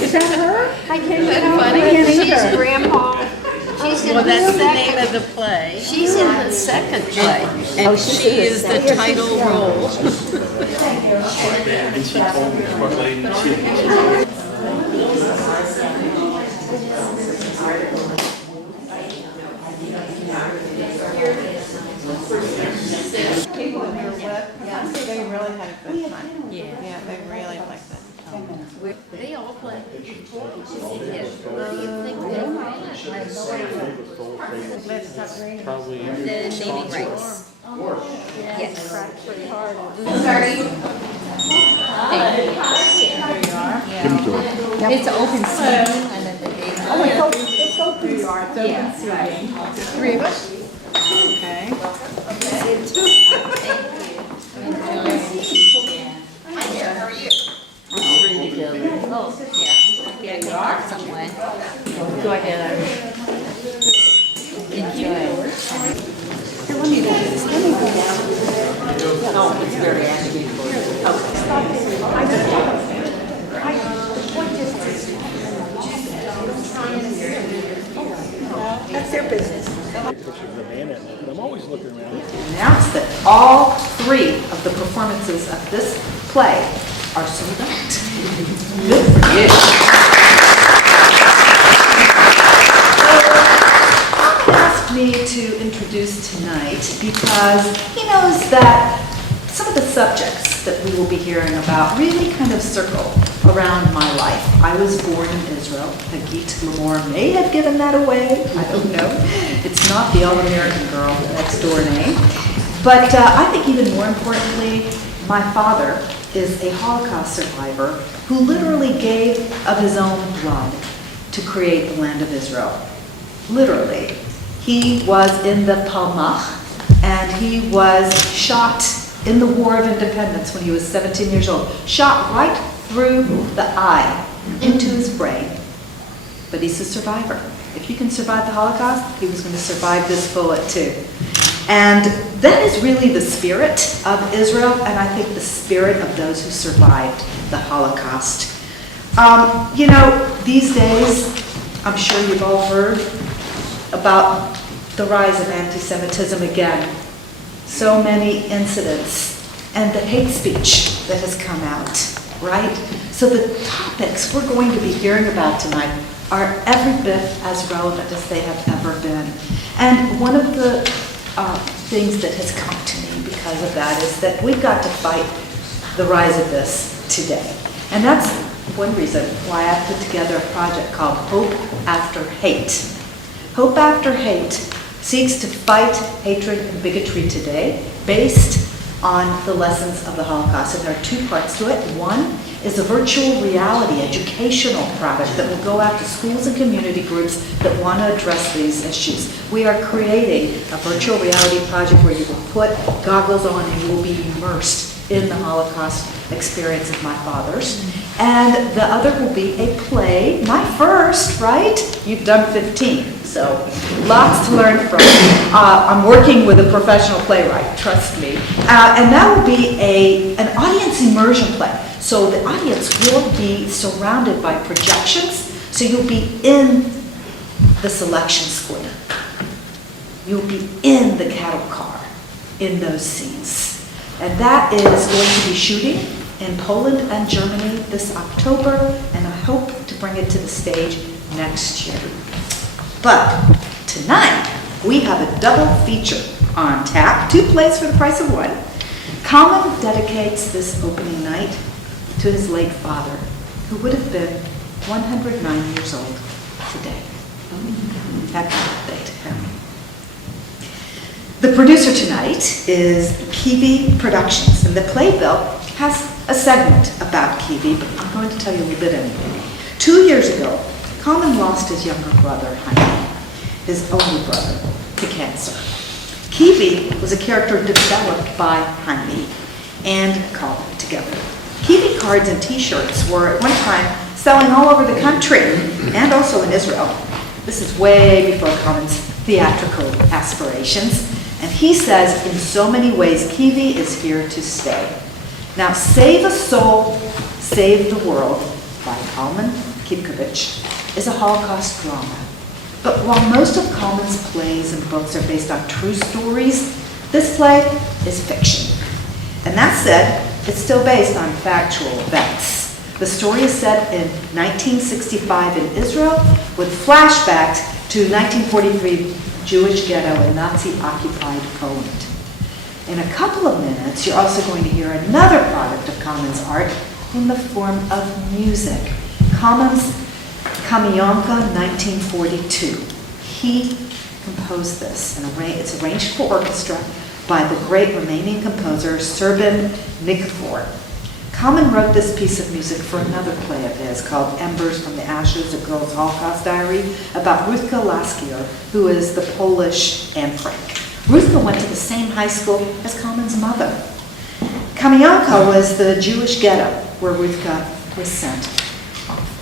Is that her? I can't She's Grandpa. She's in Well, the that's the second. name of the play. She's in the second play. And she is the title role. And she told me what lady she People that we were with, they really had a good time. Yeah, they really liked it. They all play. What do you think they probably The naming rights. Yes. It's open seating and then the gate. Oh, it's open. There you are. It's open seating. Three of us? Okay. Oh, yeah. Yeah, I can park somewhere. Do I get it? Enjoy. Oh, it's very active. That's their business. picture of the man at it, but I'm always looking around. Announce that all three of the performances of this play are sold out. Good for you. Tom asked me to introduce tonight because he knows that some of the subjects that we will be hearing about really kind of circle around my life. I was born in Israel. Hagit Lamore may have given that away. I don't know. It's not the all-American girl next door name. But I think even more importantly, my father is a Holocaust survivor who literally gave of his own blood to create the land of Israel. Literally. He was in the Palmach and he was shot in the War of Independence when he was 17 years old. Shot right through the eye into his brain. But he's a survivor. If you can survive the Holocaust, he was going to survive this bullet too. And that is really the spirit of Israel, and I think the spirit of those who survived the Holocaust. You know, these days, I'm sure you've all heard about the rise of anti-Semitism again. So many incidents and the hate speech that has come out, right? So the topics we're going to be hearing about tonight are every bit as relevant as they have ever been. And one of the things that has come to me because of that is that we've got to fight the rise of this today. And that's one reason why I put together a project called Hope After Hate. Hope After Hate seeks to fight hatred and bigotry today based on the lessons of the Holocaust. And there are two parts to it. One is a virtual reality educational product that will go out to schools and community groups that want to address these issues. We are creating a virtual reality project where you will put goggles on and you will be immersed in the Holocaust experience of my father's. And the other will be a play, my first, right? You've done 15, so lots to learn from. I'm working with a professional playwright, trust me. And that will be an audience immersion play. So the audience will be surrounded by projections, so you'll be in the selection square. You'll be in the cattle car in those scenes. And that is going to be shooting in Poland and Germany this October, and I hope to bring it to the stage next year. But tonight, we have a double feature on tap, 2 plays for the price of 1. Kalman dedicates this opening night to his late father, who would have been 109 years old today. Happy birthday to him. The producer tonight is KIVIE Productions, and the playbill has a segment about KIVIE, but I'm going to tell you a little bit anyway. 2 years ago, Kalman lost his younger brother, Jaime, his only brother, to cancer. KIVIE was a character developed by Jaime and Kalman together. KIVIE cards and t-shirts were at one time selling all over the country and also in Israel. This is way before Kalman's theatrical aspirations. And he says, in so many ways, KIVIE is here to stay. Now, Save a Soul, Save the World by Kalman Kivkovich is a Holocaust drama. But while most of Kalman's plays and books are based on true stories, this play is fiction. And that said, it's still based on factual events. The story is set in 1965 in Israel with flashbacks to 1943 Jewish ghetto in Nazi-occupied Poland. In a couple of minutes, you're also going to hear another product of Kalman's art in the form of music. Kalman's Kamionka 1942. He composed this, and it's arranged for orchestra by the great Romanian composer Serban Nikifor. Kalman wrote this piece of music for another play of his called Embers from the Ashes, A Girl's Holocaust Diary, about Ruthka Laskier, who is the Polish Anne Frank. Ruthka went to the same high school as Kalman's mother. Kamionka was the Jewish ghetto where Ruthka was sent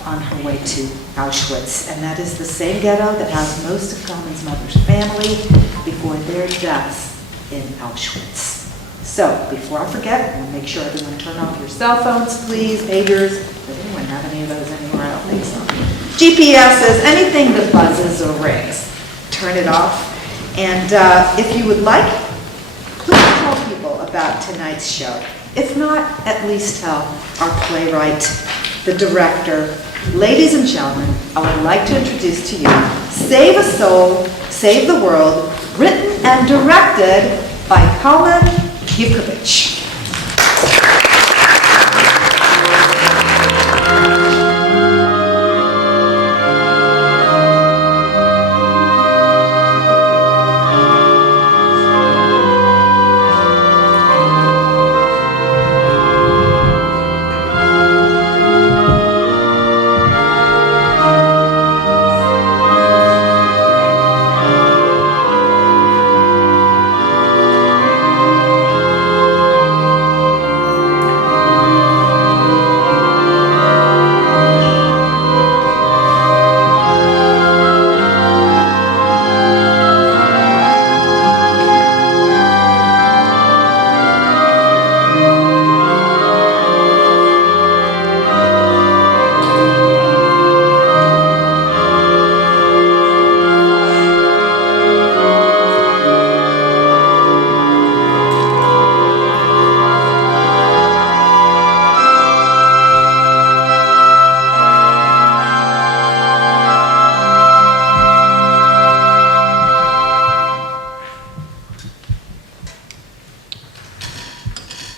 on her way to Auschwitz, and that is the same ghetto that housed most of Kalman's mother's family before their deaths in Auschwitz. So, before I forget, I want to make sure everyone turn off your cell phones, please, pagers. Does anyone have any of those anymore? I don't think so. GPSs, anything that buzzes or rings, turn it off. And if you would like, please tell people about tonight's show. If not, at least tell our playwright, the director. Ladies and gentlemen, I would like to introduce to you Save a Soul, Save the World, written and directed by Kalman Kivkovich.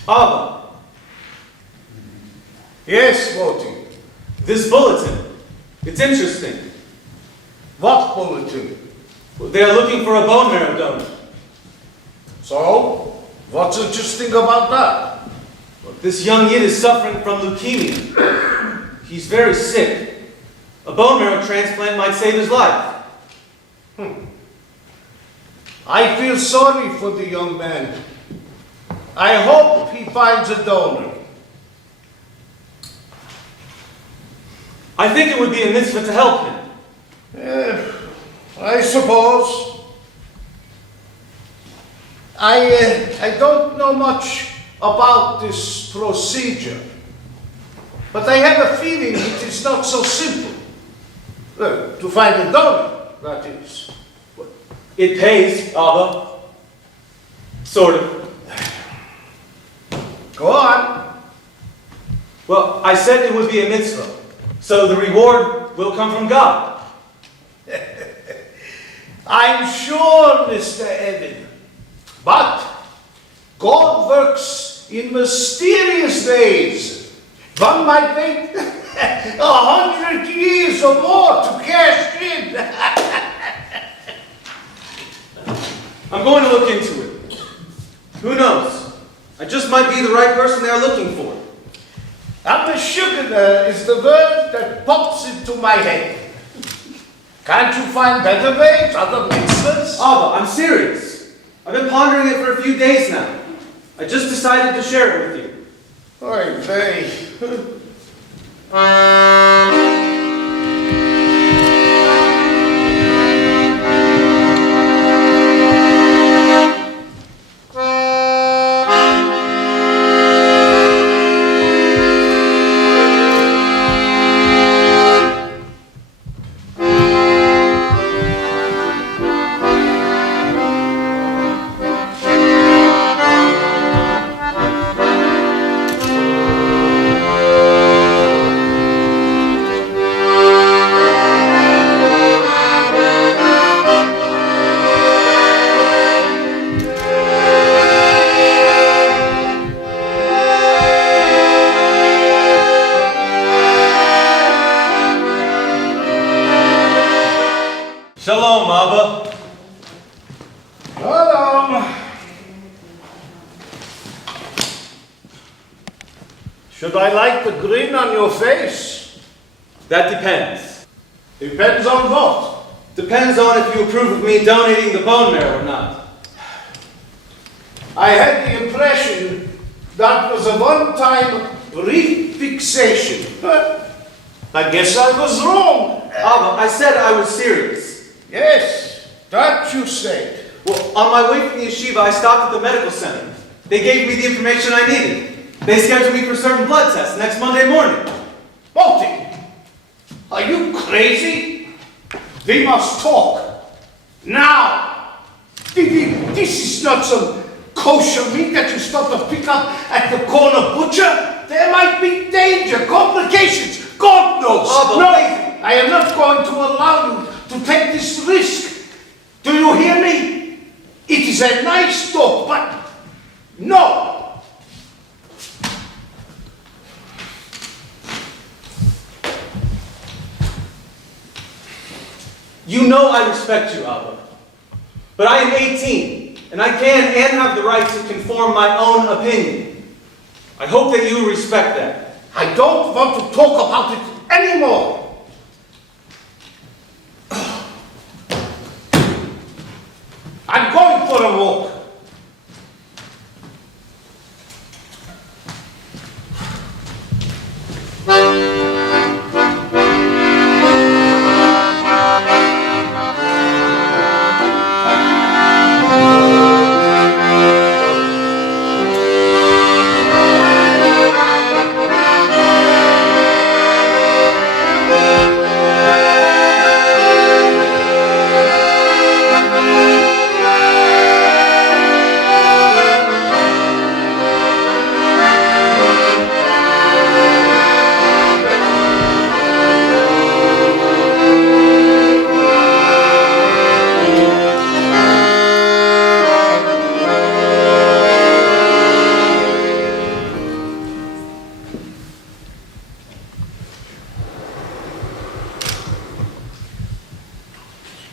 Abba. Yes, Rozi. This bulletin. It's interesting. What bulletin? They are looking for a bone marrow donor. So, what's interesting about that? This young Yid is suffering from leukemia. He's very sick. A bone marrow transplant might save his life. I feel sorry for the young man. I hope he finds a donor. I think it would be a mitzvah to help him. I suppose. I don't know much about this procedure, but I have a feeling it is not so simple. To find a donor, that is. It pays, Abba. Sort of. Go on. Well, I said it would be a mitzvah, so the reward will come from God. I'm sure, Mr. Evan. But God works in mysterious ways. One might wait 100 years or more to cash in. I'm going to look into it. Who knows? I just might be the right person they are looking for. Appelberg is the word that pops into my head. Can't you find better ways, other mitzvahs? Abba, I'm serious. I've been pondering it for a few days now. I just decided to share it with you. Oy vey. Should I like the grin on your face? That depends. Depends on what? Depends on if you approve of me donating the bone marrow or not. I had the impression that was a one-time brief fixation. But I guess I was wrong. Abba, I said I was serious. Yes, that you said. Well, on my way from the yeshiva, I stopped at the medical center. They gave me the information I needed. They scheduled me for certain blood tests next Monday morning. Monty, are you crazy? We must talk. Now. This is not some kosher meat that you stop to pick up at the corner butcher. There might be danger, complications. God knows. Abba, No, please. I am not going to allow you to take this risk. Do you hear me? It is a nice talk, but no. You know I respect you, Abba. But I am 18, and I can and have the right to conform my own opinion. I hope that you respect that. I don't want to talk about it anymore. I'm going for a walk.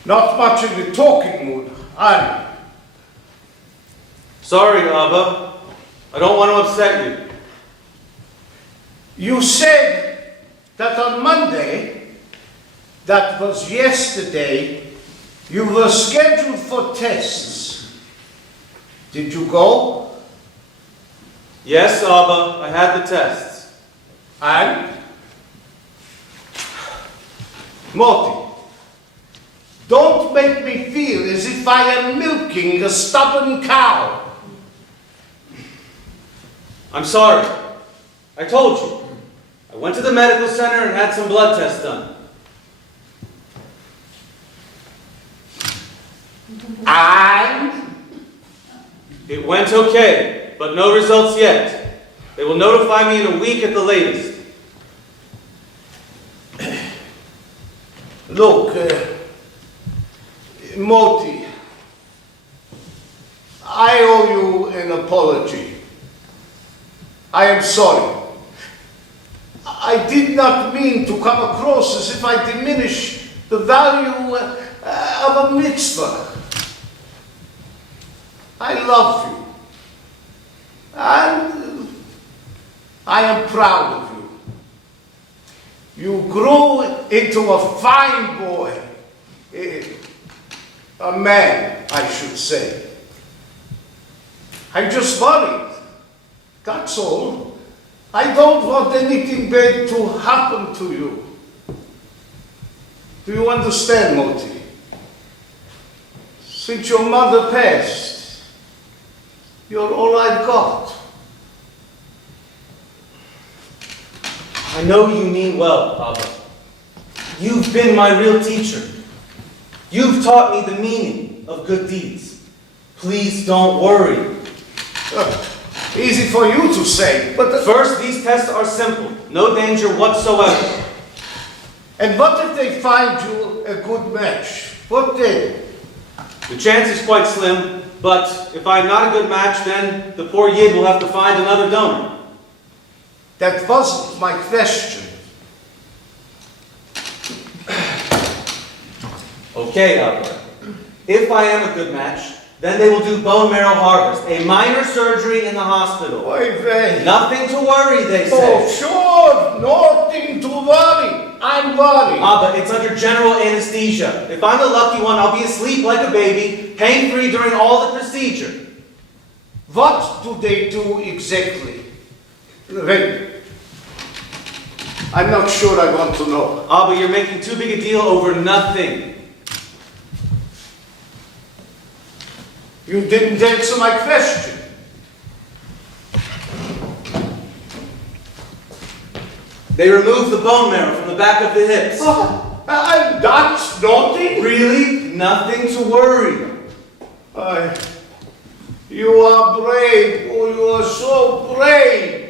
Not much in the talking mood, are you? Sorry, Abba. I don't want to upset you. You said that on Monday, that was yesterday, you were scheduled for tests. Did you go? Yes, Abba, I had the tests. And? Morty, don't make me feel as if I am milking a stubborn cow. I'm sorry. I told you. I went to the medical center and had some blood tests done. And? It went okay, but no results yet. They will notify me in a week at the latest. Look, Moti, I owe you an apology. I am sorry. I did not mean to come across as if I diminish the value of a mitzvah. I love you. And I am proud of you. You grew into a fine boy. A man, I should say. I'm just worried. That's all. I don't want anything bad to happen to you. Do you understand, Moti? Since your mother passed, you're all I've got. I know you mean well, Abba. You've been my real teacher. You've taught me the meaning of good deeds. Please don't worry. Easy for you to say, but... First, these tests are simple. No danger whatsoever. And what if they find you a good match? What then? The chance is quite slim, but if I'm not a good match, then the poor Yid will have to find another donor. That wasn't my question. Okay, Appelberg. If I am a good match, Then they will do bone marrow harvest, a minor surgery in the hospital. Oy vey. Nothing to worry, they Oh, say. sure, nothing to worry. I'm worried. But it's under general anesthesia. If I'm the lucky one, I'll be asleep like a baby, pain-free during all the procedure. What do they do exactly? Wait. I'm not sure I want to know. But you're making too big a deal over nothing. You didn't answer my question. They remove the bone marrow from the back of the hips. And that's nothing? Really? Nothing to worry. You are brave. Oh, you are so brave.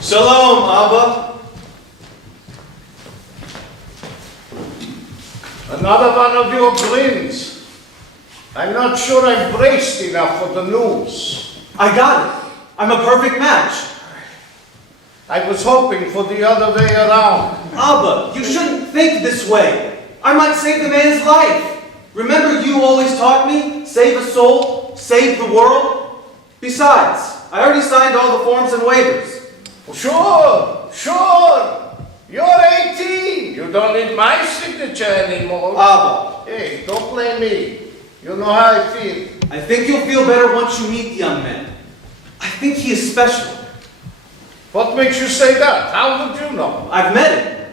Shalom, Abba. Another one of your grins. I'm not sure I'm braced enough for the news. I got it. I'm a perfect match. I was hoping for the other way around. Abba, you shouldn't think this way. I might save the man's life. Remember you always taught me, save a soul, save the world? Besides, I already signed all the forms and waivers. Sure. You're 18. You don't need my signature anymore. Abba, Hey, don't blame me. You know how I feel. I think you'll feel better once you meet the young man. I think he is special. What makes you say that? How would you know? I've met him.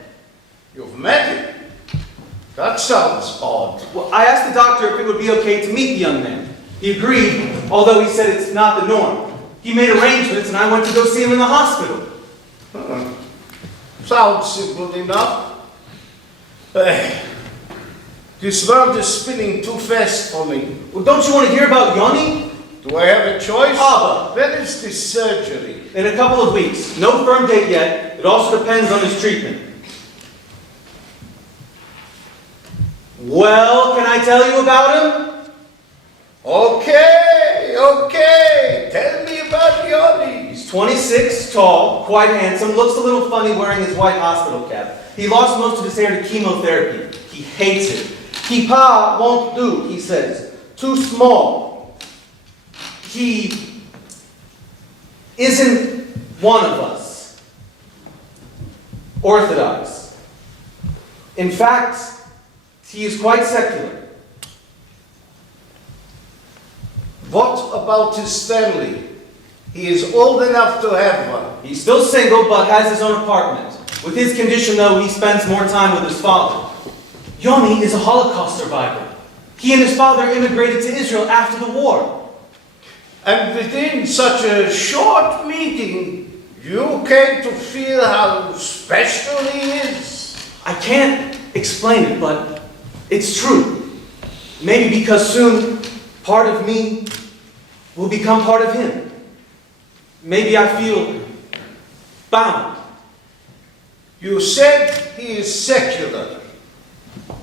You've met him? That sounds odd. Well, I asked the doctor if it would be okay to meet the young man. He agreed, although he said it's not the norm. He made arrangements and I went to go see him in the hospital. Sounds simple enough. This world is spinning too fast for me. Well, don't you want to hear about Yoni? Do I have a choice? Abba. When is this surgery? In a couple of weeks. No firm date yet. It also depends on his treatment. Well, can I tell you about him? Okay. Tell me about Yoni. He's 26, tall, quite handsome, looks a little funny wearing his white hospital cap. He lost most of his hair to chemotherapy. He hates it. Kippah won't do, he says. Too small. He isn't one of us. Orthodox. In fact, he is quite secular. What about his family? He is old enough to have one. He's still single, but has his own apartment. With his condition, though, he spends more time with his father. Yoni is a Holocaust survivor. He and his father immigrated to Israel after the war. And within such a short meeting, you came to feel how special he is. I can't explain it, but it's true. Maybe because soon, part of me will become part of him. Maybe I feel bound. You said he is secular.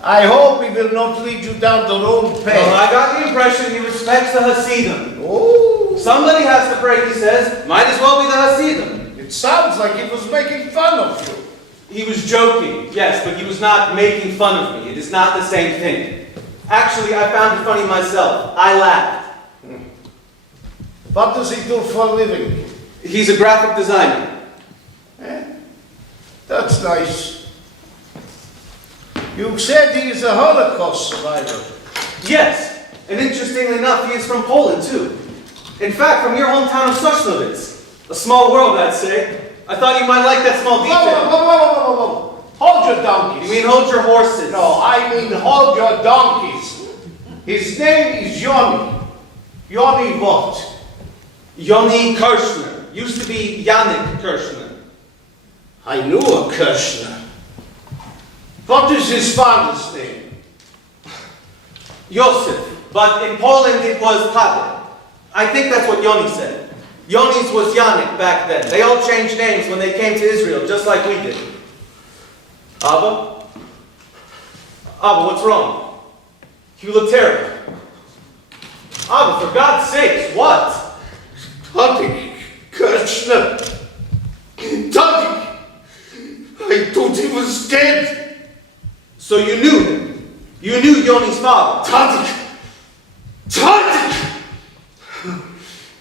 I hope he will not lead you down the wrong path. Well, I got the impression he respects the Hasidim. Oh, Somebody has to pray, he says. Might as well be the Hasidim. it sounds like he was making fun of you. He was joking, yes, but he was not making fun of me. It is not the same thing. Actually, I found it funny myself. I laughed. What does he do for a living? He's a graphic designer. That's nice. You said he is a Holocaust survivor. Yes, and interestingly enough, he is from Poland, too. In fact, from your hometown of Sosnowiec. A small world, I'd say. I thought you might like that small detail. Whoa. Hold your donkeys. You mean hold your horses? No, I mean hold your donkeys. His name is Yoni. Yoni what? Yoni Kirshner. Used to be Yannick Kirshner. I knew a Kirshner. What is his father's name? Yosef. But in Poland it was Pavel. I think that's what Yoni said. Yoni's was Yannick back then. They all changed names when they came to Israel, just like we did. Abba? Abba, what's wrong? You look terrible. Abba, for God's sakes, what? Taddy Kirshner. Taddy! I thought he was dead. So you knew him? You knew Yoni's father? Taddy! Taddy!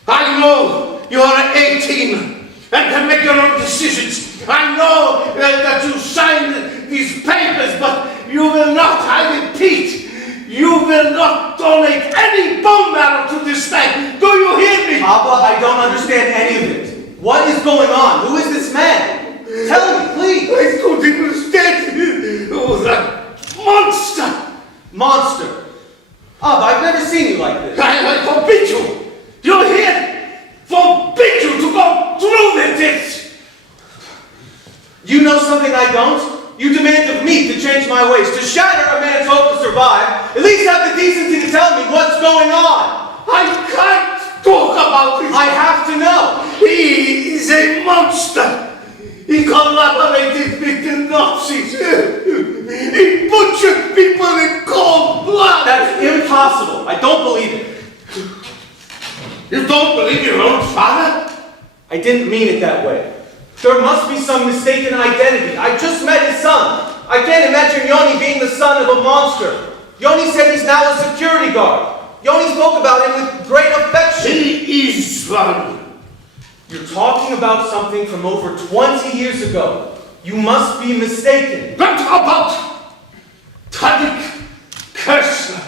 I know you are 18 and can make your own decisions. I know that you signed these papers, but you will not, I repeat, you will not donate any bone marrow to this man. Do you hear me? Abba, I don't understand any of it. What is going on? Who is this man? Tell me, please. I thought he was dead. Oh, that monster! Monster. Abba, I've never seen you like this. I forbid you. You hear? Forbid you to go through with this. You know something I don't? You demand of me to change my ways, to shatter a man's hope to survive. At least have the decency to tell me what's going on. I can't talk about it. I have to know. He is a monster. He collaborated with the Nazis. He butchered people in cold blood. That's impossible. I don't believe it. You don't believe your own father? I didn't mean it that way. There must be some mistaken identity. I just met his son. I can't imagine Yoni being the son of a monster. Yoni said he's now a security guard. Yoni spoke about him with great affection. He is one. You're talking about something from over 20 years ago. You must be mistaken. But about Taddy Kirshner.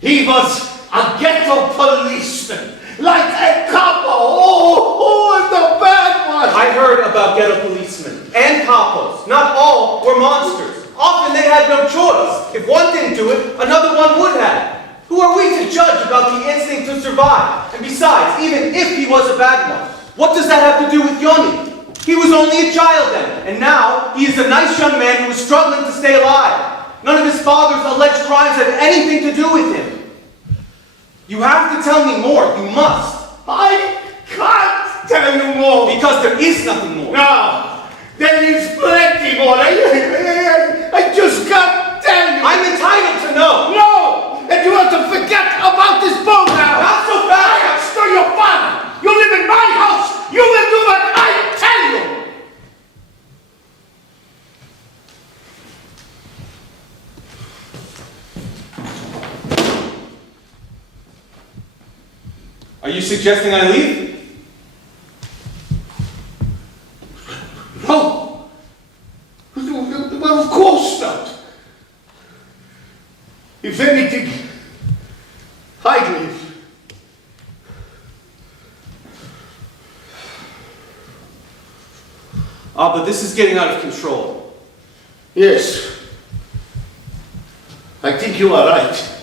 He was a ghetto policeman, like a capo. Oh, the bad one. I heard about ghetto policemen and capos. Not all were monsters. Often they had no choice. If one didn't do it, another one would have. Who are we to judge about the instinct to survive? And besides, even if he was a bad one, what does that have to do with Yoni? He was only a child then, and now he is a nice young man who is struggling to stay alive. None of his father's alleged crimes have anything to do with him. You have to tell me more. You must. I can't tell you more. Because there is nothing more. No, there is plenty more. I just can't tell you. I'm entitled to know. No! And you want to forget about this bone now. Not so I fast. am still your father. You live in my house. You will do what I tell you. Are you suggesting I leave? No. Well, of course not. If anything, I'd leave. But this is getting out of control. Yes. I think you are right.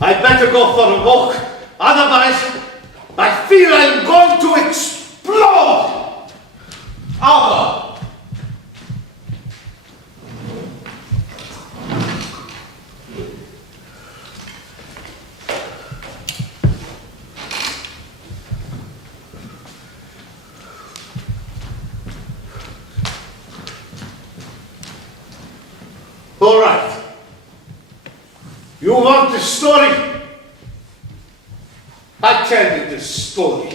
I'd better go for a walk. Otherwise, I feel I'm going to explode. Abba! All right. You want the story? I tell you the story.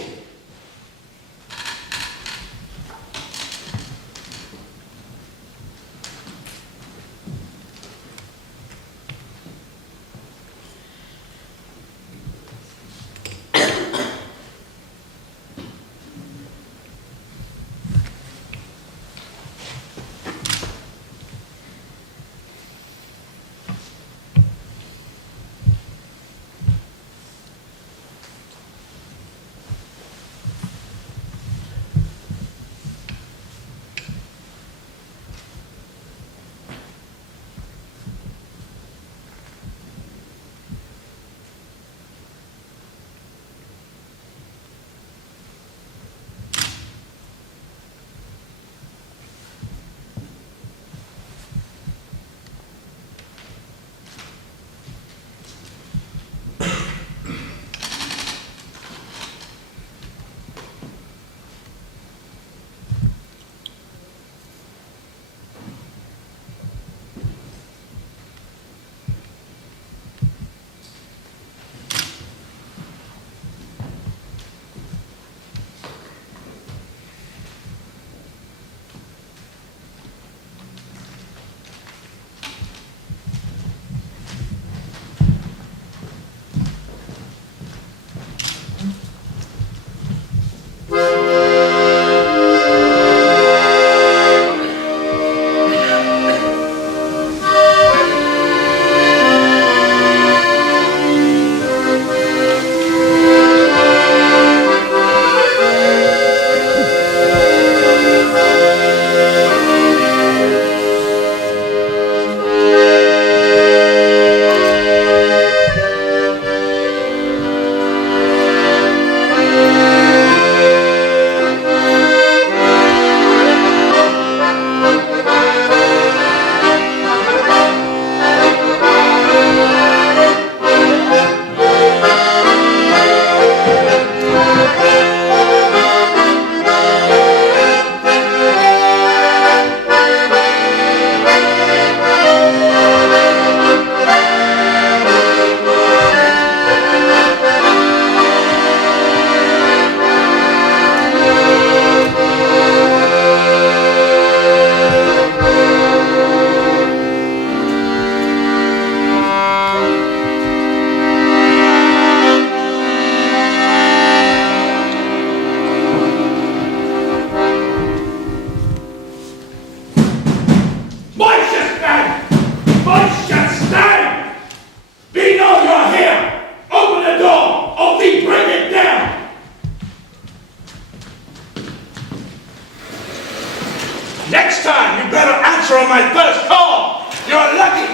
my first call. You're lucky.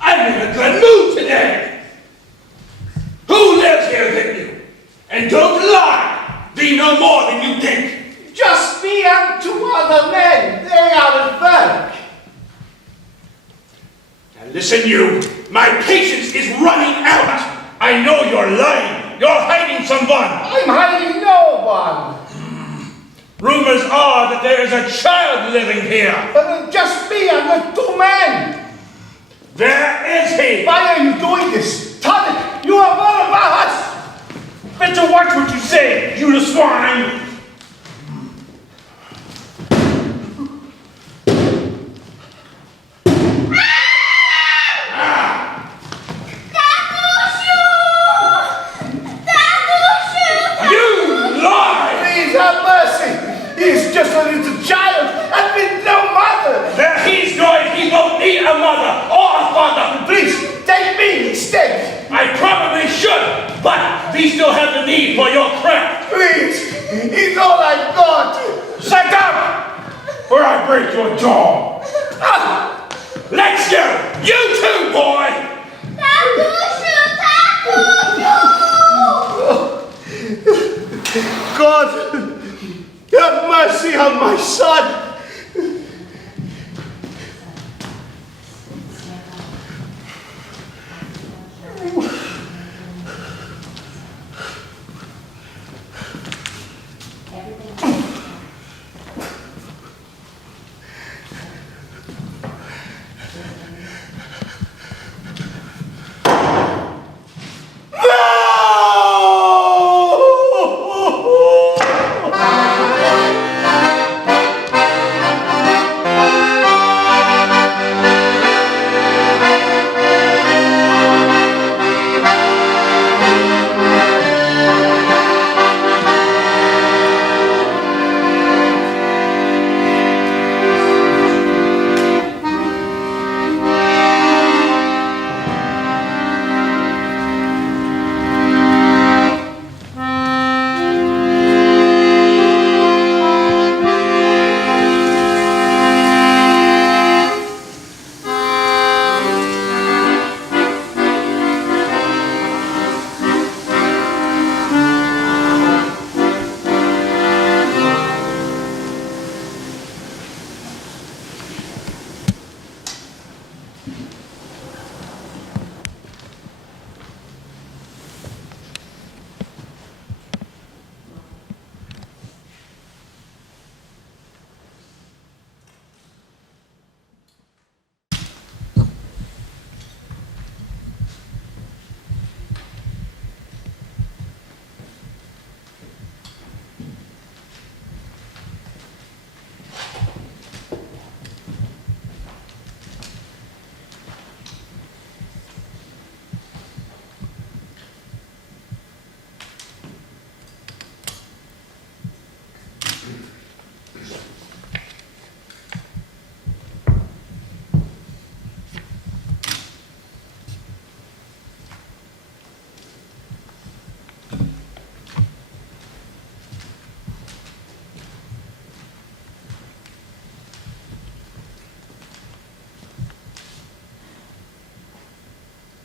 I'm in a good mood today. Who lives here with you? And don't lie. Be no more than you think. Just me and 2 other men. They are at work. Now listen, you. My patience is running out. I know you're lying. You're hiding someone. I'm hiding no one. Rumors are that there is a child living here. But just me and the 2 men. Where is he? Why are you doing this? Tonic, you are one of us. Better watch what you say, you the swine. Please have mercy. He's just a little child and with no mother. Where he's going, he won't need a mother or a father. Please, take me instead. I probably should, but we still have the need for your crap. Please, he's all I've got. Shut up, or I break your jaw. Let's go. You too, boy. God, have mercy on my son.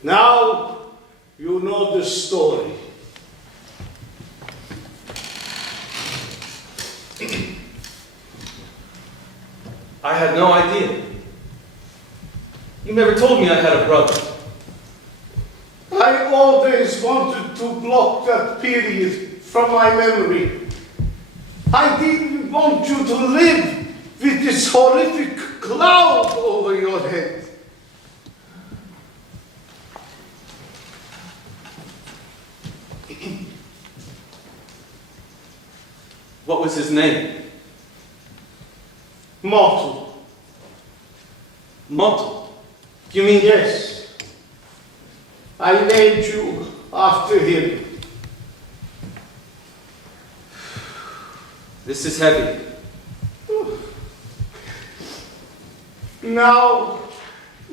Now you know the story. I had no idea. You never told me I had a brother. I always wanted to block that period from my memory. I didn't want you to live with this horrific cloud over your head. What was his name? Mortal. Mortal? You mean? Yes. I named you after him. This is heavy. Now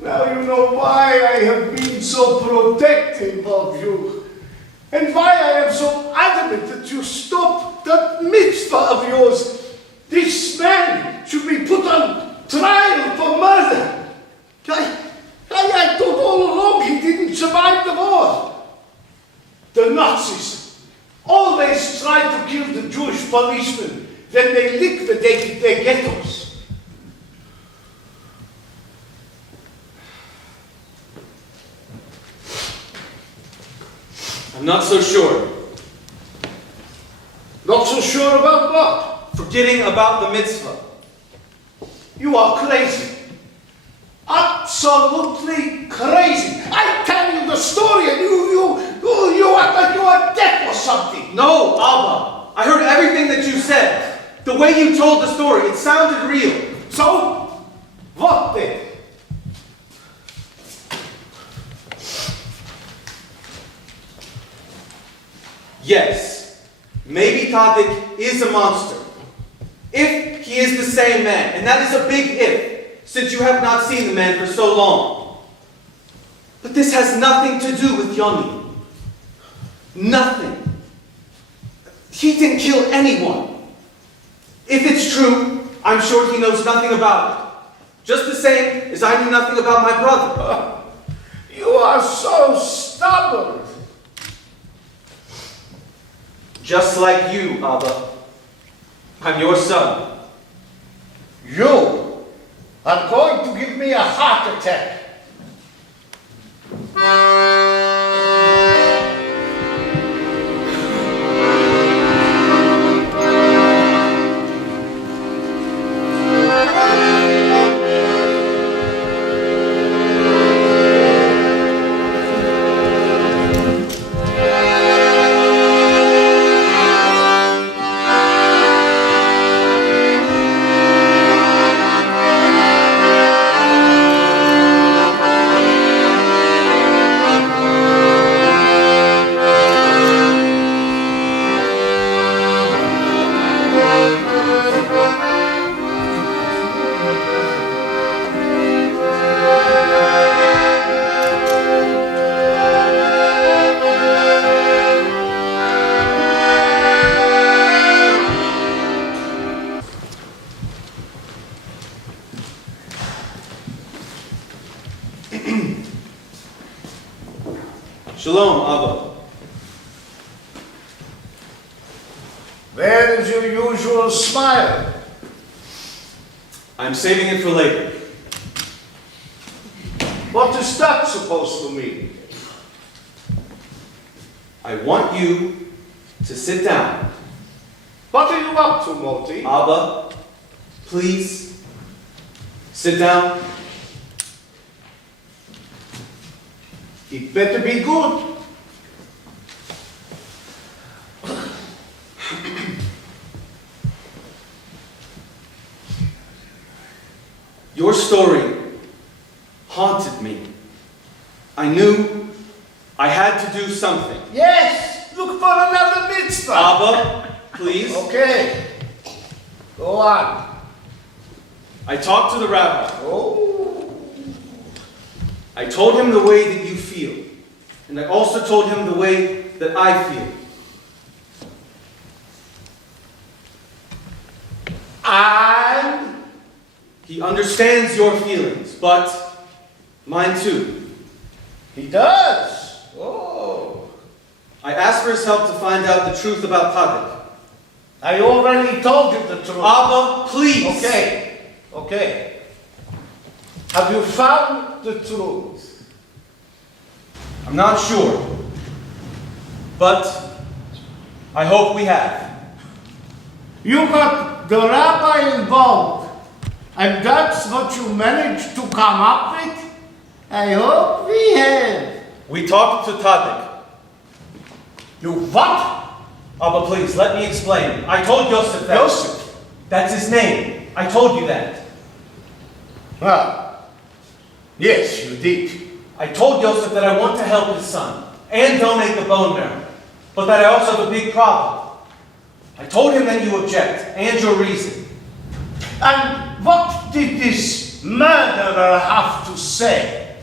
you know why I have been so protective of you, and why I am so adamant that you stop that mitzvah of yours. This man should be put on trial for murder. Nazis always tried to kill the Jewish policemen when they liquidated their ghettos. I'm not so sure. Not so sure about what? Forgetting about the mitzvah. You are crazy. Absolutely crazy. I tell you the story and you act like you are deaf or something. No, Abba. I heard everything that you said. The way you told the story, it sounded real. So, what then? Yes, maybe Tadek is a monster. If he is the same man, and that is a big if, since you have not seen the man for so long. But this has nothing to do with Yoni. Nothing. He didn't kill anyone. If it's true, I'm sure he knows nothing about it. Just the same as I knew nothing about my brother. You are so stubborn. Just like you, Abba. I'm your son. You are going to give me a heart attack. Shalom, Abba. Where is your usual smile? I'm saving it for later. What is that supposed to mean? I want you to sit down. What are you up to, Moti? Abba, please, sit down. It better be good. Your story haunted me. I knew I had to do something. Yes, look for another mitzvah. Abba, please. Okay, go on. I talked to the rabbi. Oh. I told him the way that you feel. And I also told him the way that I feel. And He understands your feelings, but mine too. he does. Oh. I asked for his help to find out the truth about Tadek. I already told you the truth. Abba, please. Okay. Have you found the truth? I'm not sure, but I hope we have. You got the rabbi involved, and that's what you managed to come up with? I hope we have. We talked to Tadek. You what? Abba, please, let me explain. I told Yosef that. Yosef? That's his name. I told you that. Yes, you did. I told Yosef that I want to help his son and donate the bone marrow, but that I also have a big problem. I told him that you object and your reason. And what did this murderer have to say?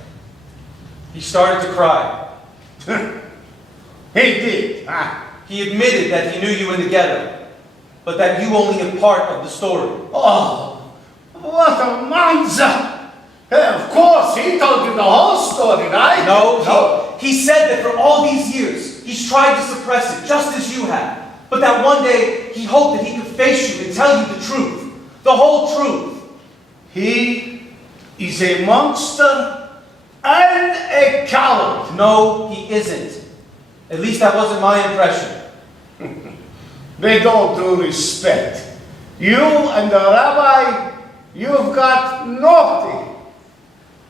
He started to cry. He did, huh? He admitted that he knew you in the ghetto, but that you only a part of the story. Oh, what a manza! Of course, he told you the whole story, right? No, he said that for all these years, He's tried to suppress it, just as you have. But that one day, he hoped that he could face you and tell you the truth. The whole truth. He is a monster and a coward. No, he isn't. At least that wasn't my impression. With all due respect, you and the rabbi, you've got nothing.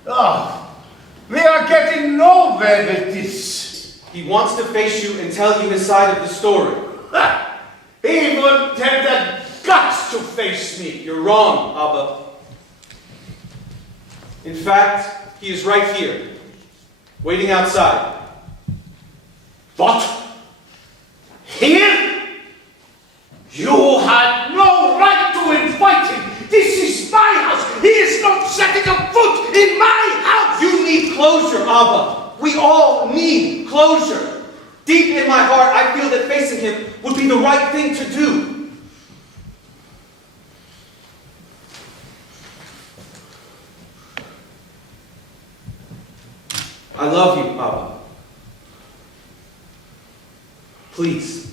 Oh, we are getting nowhere with this. He wants to face you and tell you his side of the story. Ha! He wouldn't have the guts to face me. You're wrong, Abba. In fact, he is right here, waiting outside. What? Here? You had no right to invite him. This is my house. He is not setting a foot in my house. You need closure, Abba. We all need closure. Deep in my heart, I feel that facing him would be the right thing to do. I love you, Abba. Please.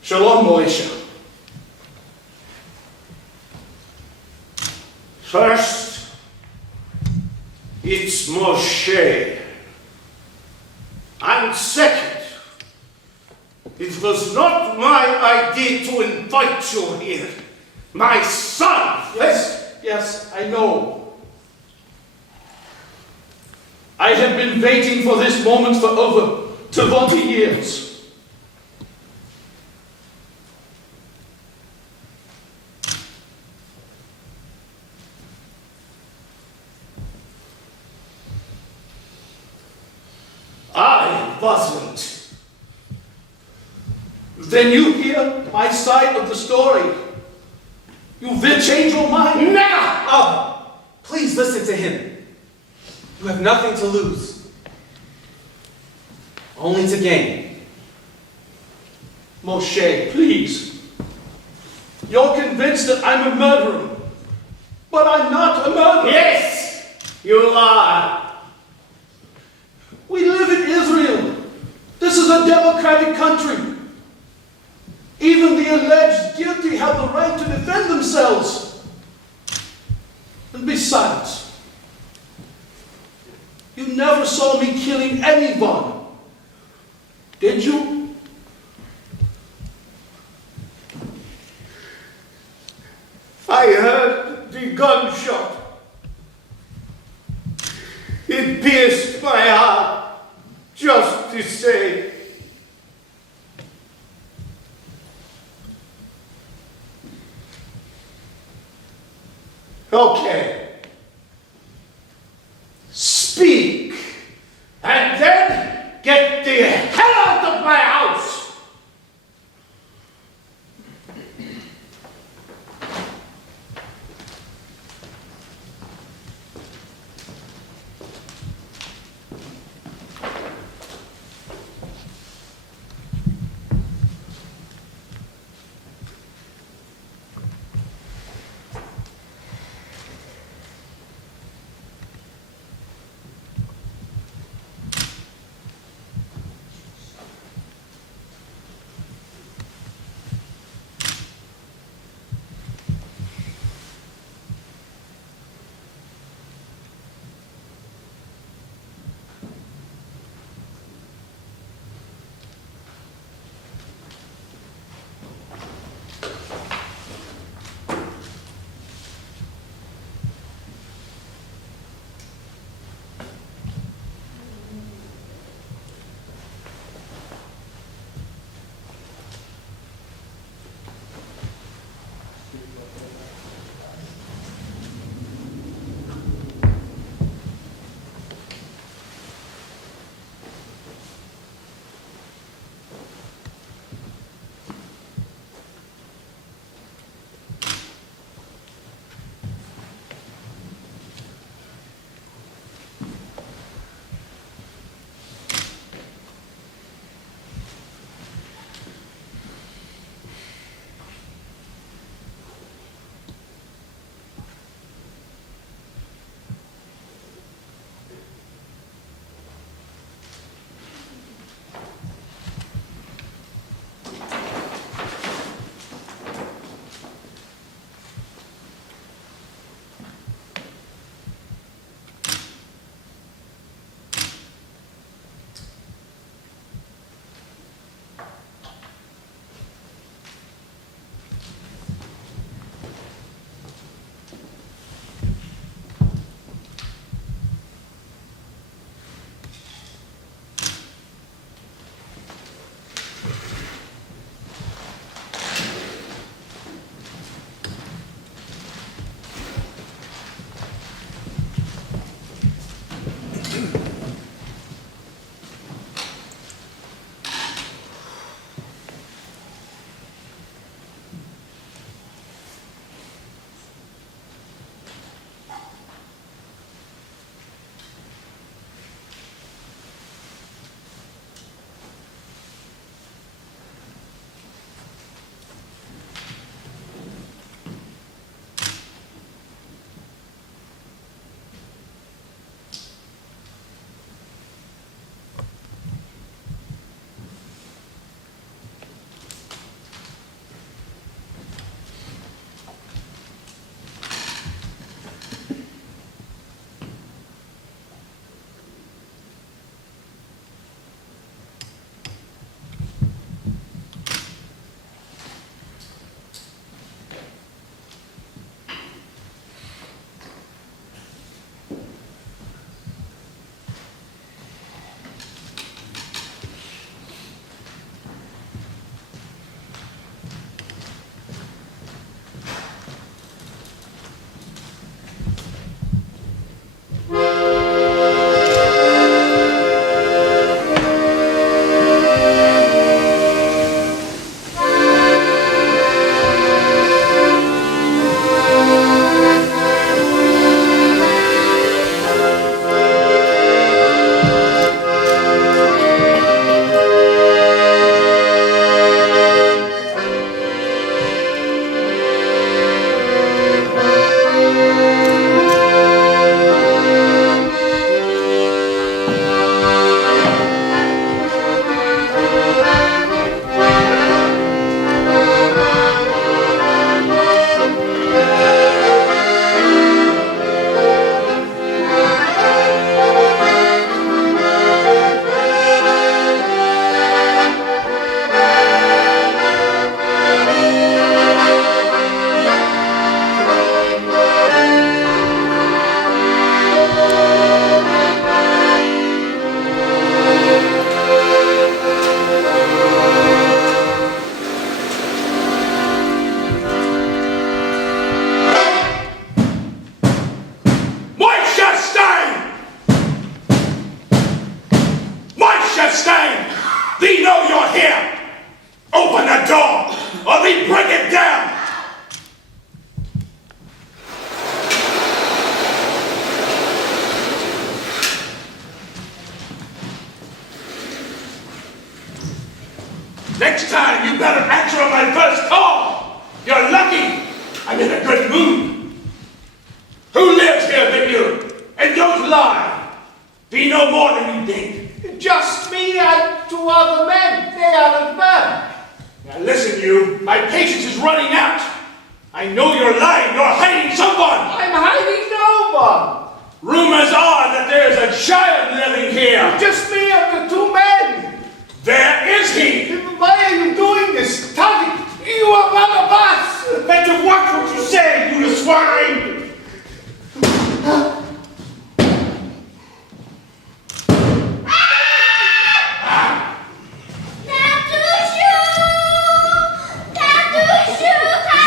Shalom, Moishe. First, it's Moshe. And second, it was not my idea to invite you here. My son. Yes, I know. I have been waiting for this moment for over 20 years. I wasn't. Then you hear my side of the story. You will change your mind. Never! Abba, please listen to him. You have nothing to lose. Only to gain. Moshe, please. You're convinced that I'm a murderer. But I'm not a murderer. Yes, you are. We live in Israel. This is a democratic country. Even the alleged guilty have the right to defend themselves. And besides, you never saw me killing anyone, did you? I heard the gunshot. It pierced my heart just the same. Okay. Speak. And then get the hell out of my house. Next time, you better answer on my first call. You're lucky. I'm in a good mood. Who lives here but you? And don't lie. Be no more than you think. Just me and two other men. They are men. Now listen, you. My patience is running out. I know you're lying. You're hiding someone. I'm hiding no one. Rumors are that there's a child living here. Just me and the two men. There is he. Why are you doing this? Taddy, you are one of us. Better watch what you say, you swine.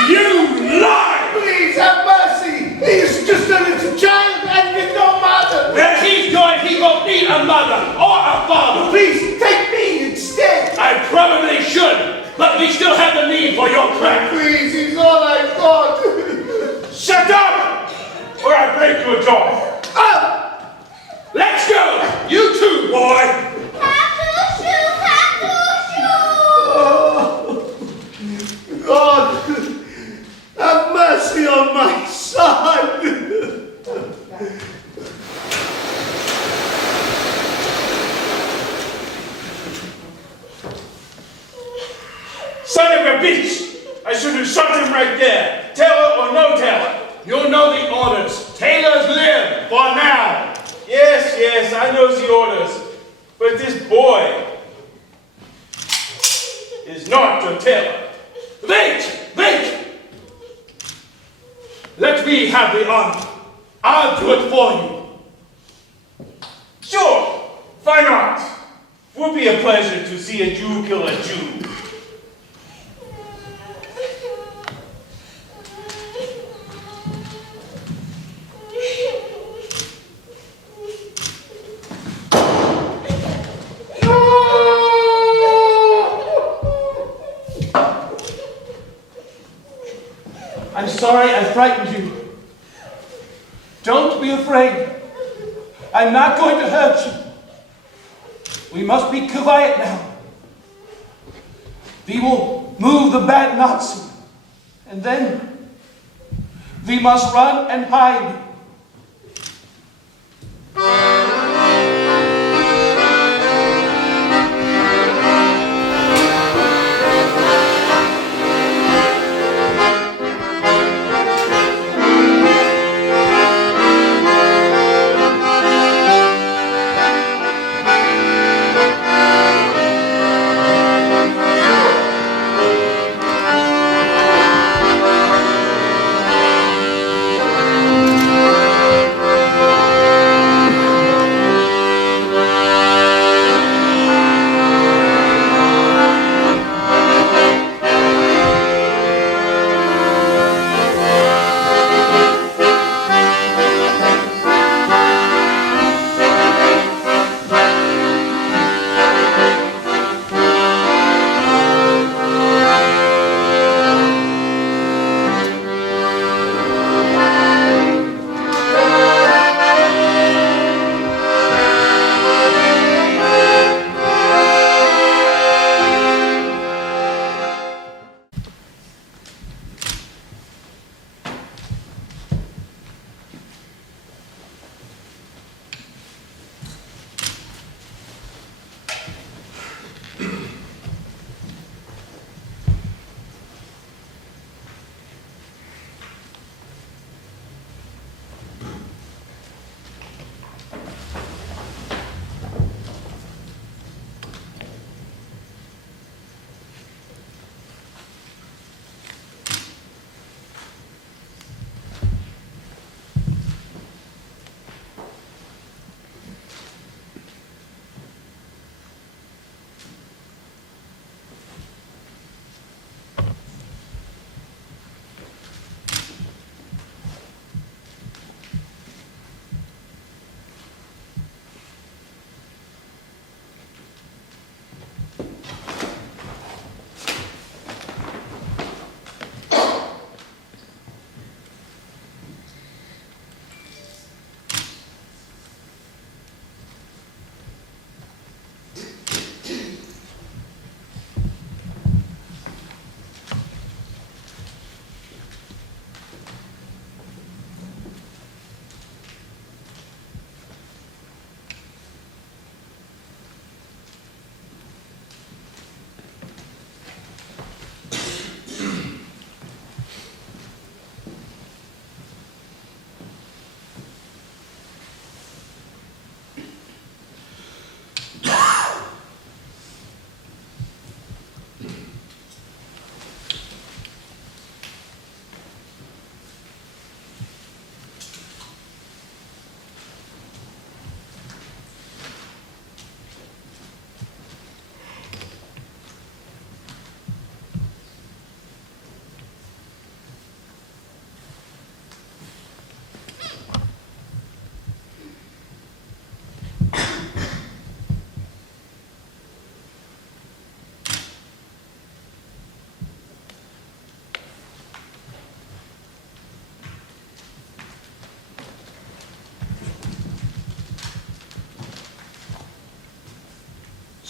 You a mother or a father. Please take me instead. I probably should, but we still have the need for your craft. Please, he's all I've got. Shut up, or I break your jaw. Ah! Let's go, you too, boy. God, have mercy on my son. Son of a bitch! I should have shot him right there. Tailor or no tailor. You'll know the orders. Tailors live for now. Yes, yes, I know the orders. But this boy is not your tailor. Wait! Wait! Let me have the honor. I'll do it for you. Sure, why not? Would be a pleasure to see a Jew kill a Jew. I'm sorry I frightened you. Don't be afraid. I'm not going to hurt you. We must be quiet now. We will move the bad Nazi, and then we must run and hide.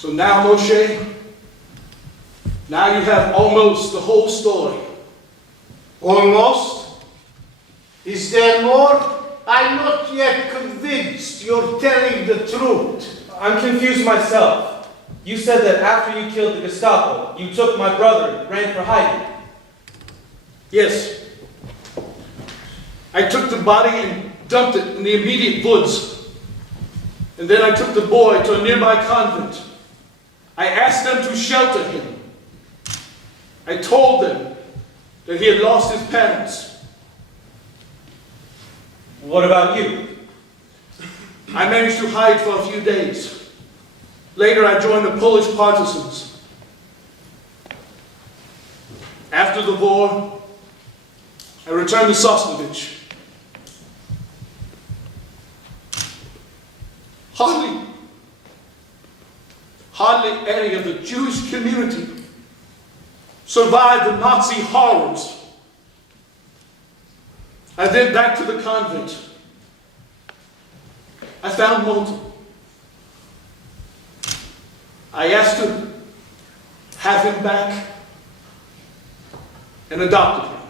So now, Moshe, now you have almost the whole story. Almost? Is there more? I'm not yet convinced you're telling the truth. I'm confused myself. You said that after you killed the Gestapo, you took my brother and ran for hiding. Yes. I took the body and dumped it in the immediate woods. And then I took the boy to a nearby convent. I asked them to shelter him. I told them that he had lost his parents. What about you? I managed to hide for a few days. Later, I joined the Polish partisans. After the war, I returned to Sosnovich. Hardly any of the Jewish community survived the Nazi horrors. I then back to the convent. I found Molten. I asked to have him back and adopted him.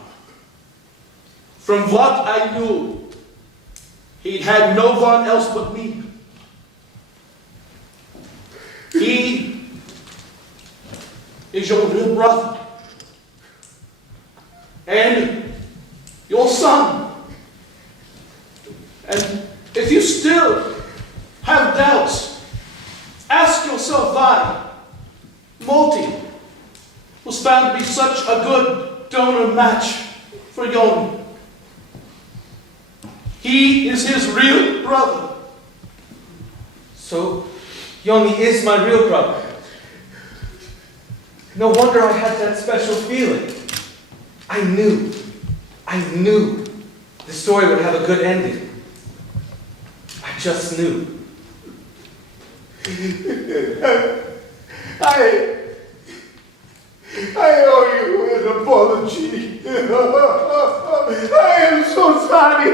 From what I knew, he had no one else but me. He is your real brother and your son. And if you still have doubts, ask yourself why Molty was found to be such a good donor match for Yoni. He is his real brother. So, Yoni is my real brother. No wonder I had that special feeling. I knew the story would have a good ending. I just knew. I owe you an apology. I am so sorry.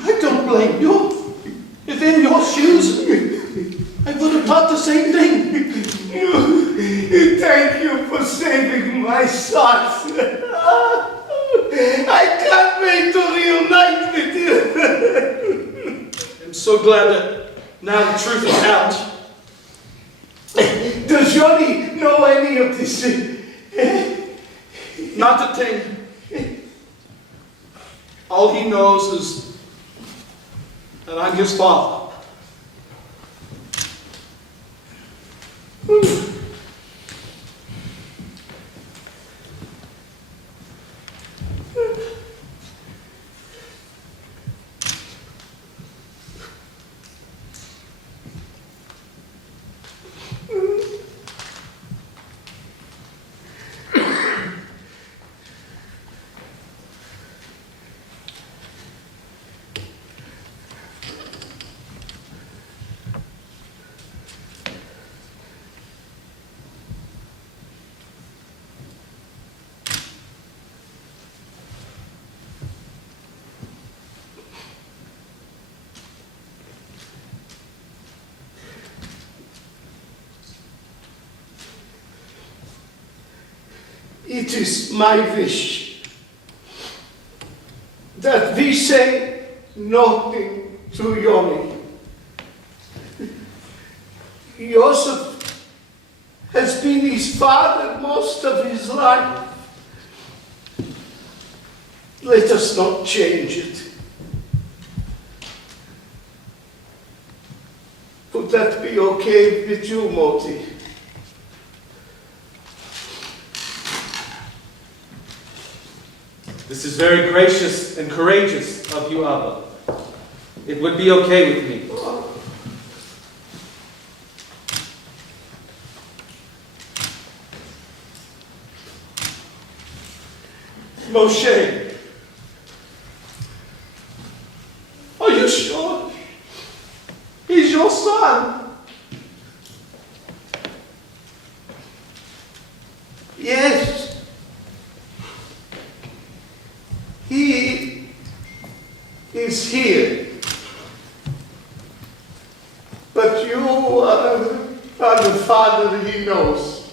I don't blame you. If in your shoes, I would have thought the same thing. Thank you for saving my socks. I can't wait to reunite with you. I'm so glad that now the truth is out. Does Johnny know any of this? Not a thing. All he knows is that I'm his father. It is my wish that we say nothing to Yoni. Joseph has been his father most of his life. Let us not change it. Would that be okay with you, Moti? This is very gracious and courageous of you, Abba. It would be okay with me. Moshe, are you sure he's your son? Yes. He is here. But you father he knows.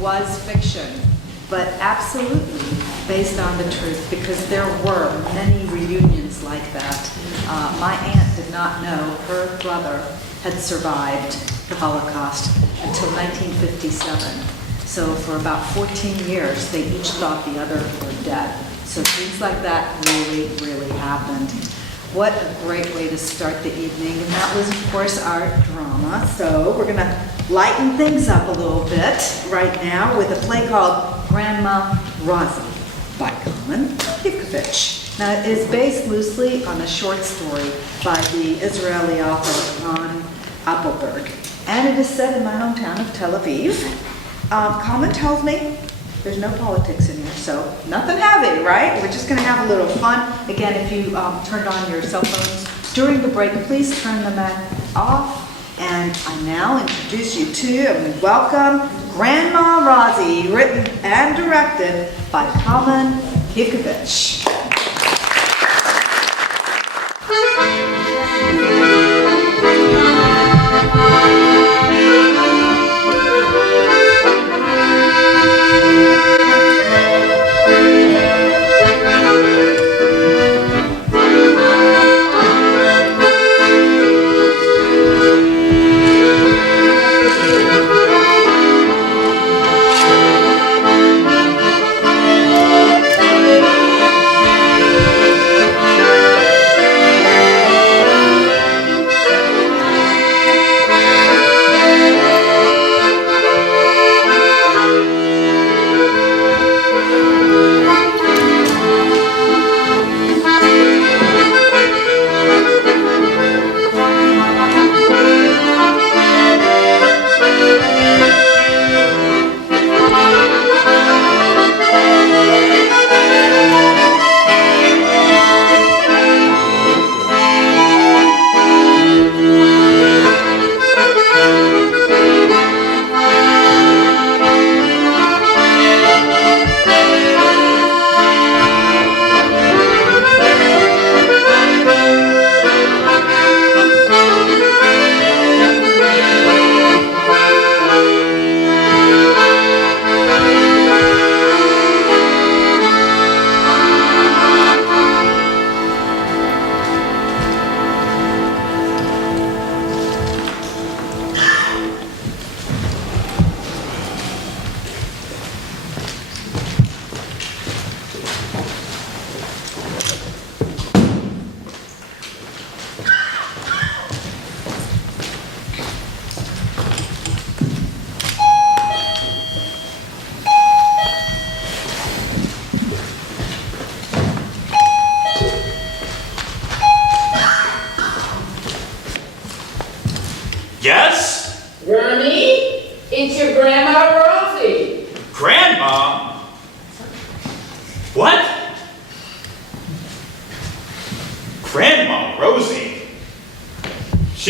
was fiction, but absolutely based on the truth, because there were many reunions like that. My aunt did not know her brother had survived the Holocaust until 1957. So for about 14 years, they each thought the other were dead. So things like that really, really happened. What a great way to start the evening. And that was, of course, our drama. So we're going to lighten things up a little bit right now with a play called Grandma Rozi by Kalman Kivkovich. Now, it is based loosely on a short story by the Israeli author Appelberg. And it is set in my hometown of Tel Aviv. Kalman tells me there's no politics in here, so nothing heavy, right? We're just going to have a little fun. Again, if you turned on your cell phones during the break, please turn them off. And I now introduce you to and welcome Grandma Rozi, written and directed by Kalman Kivkovich.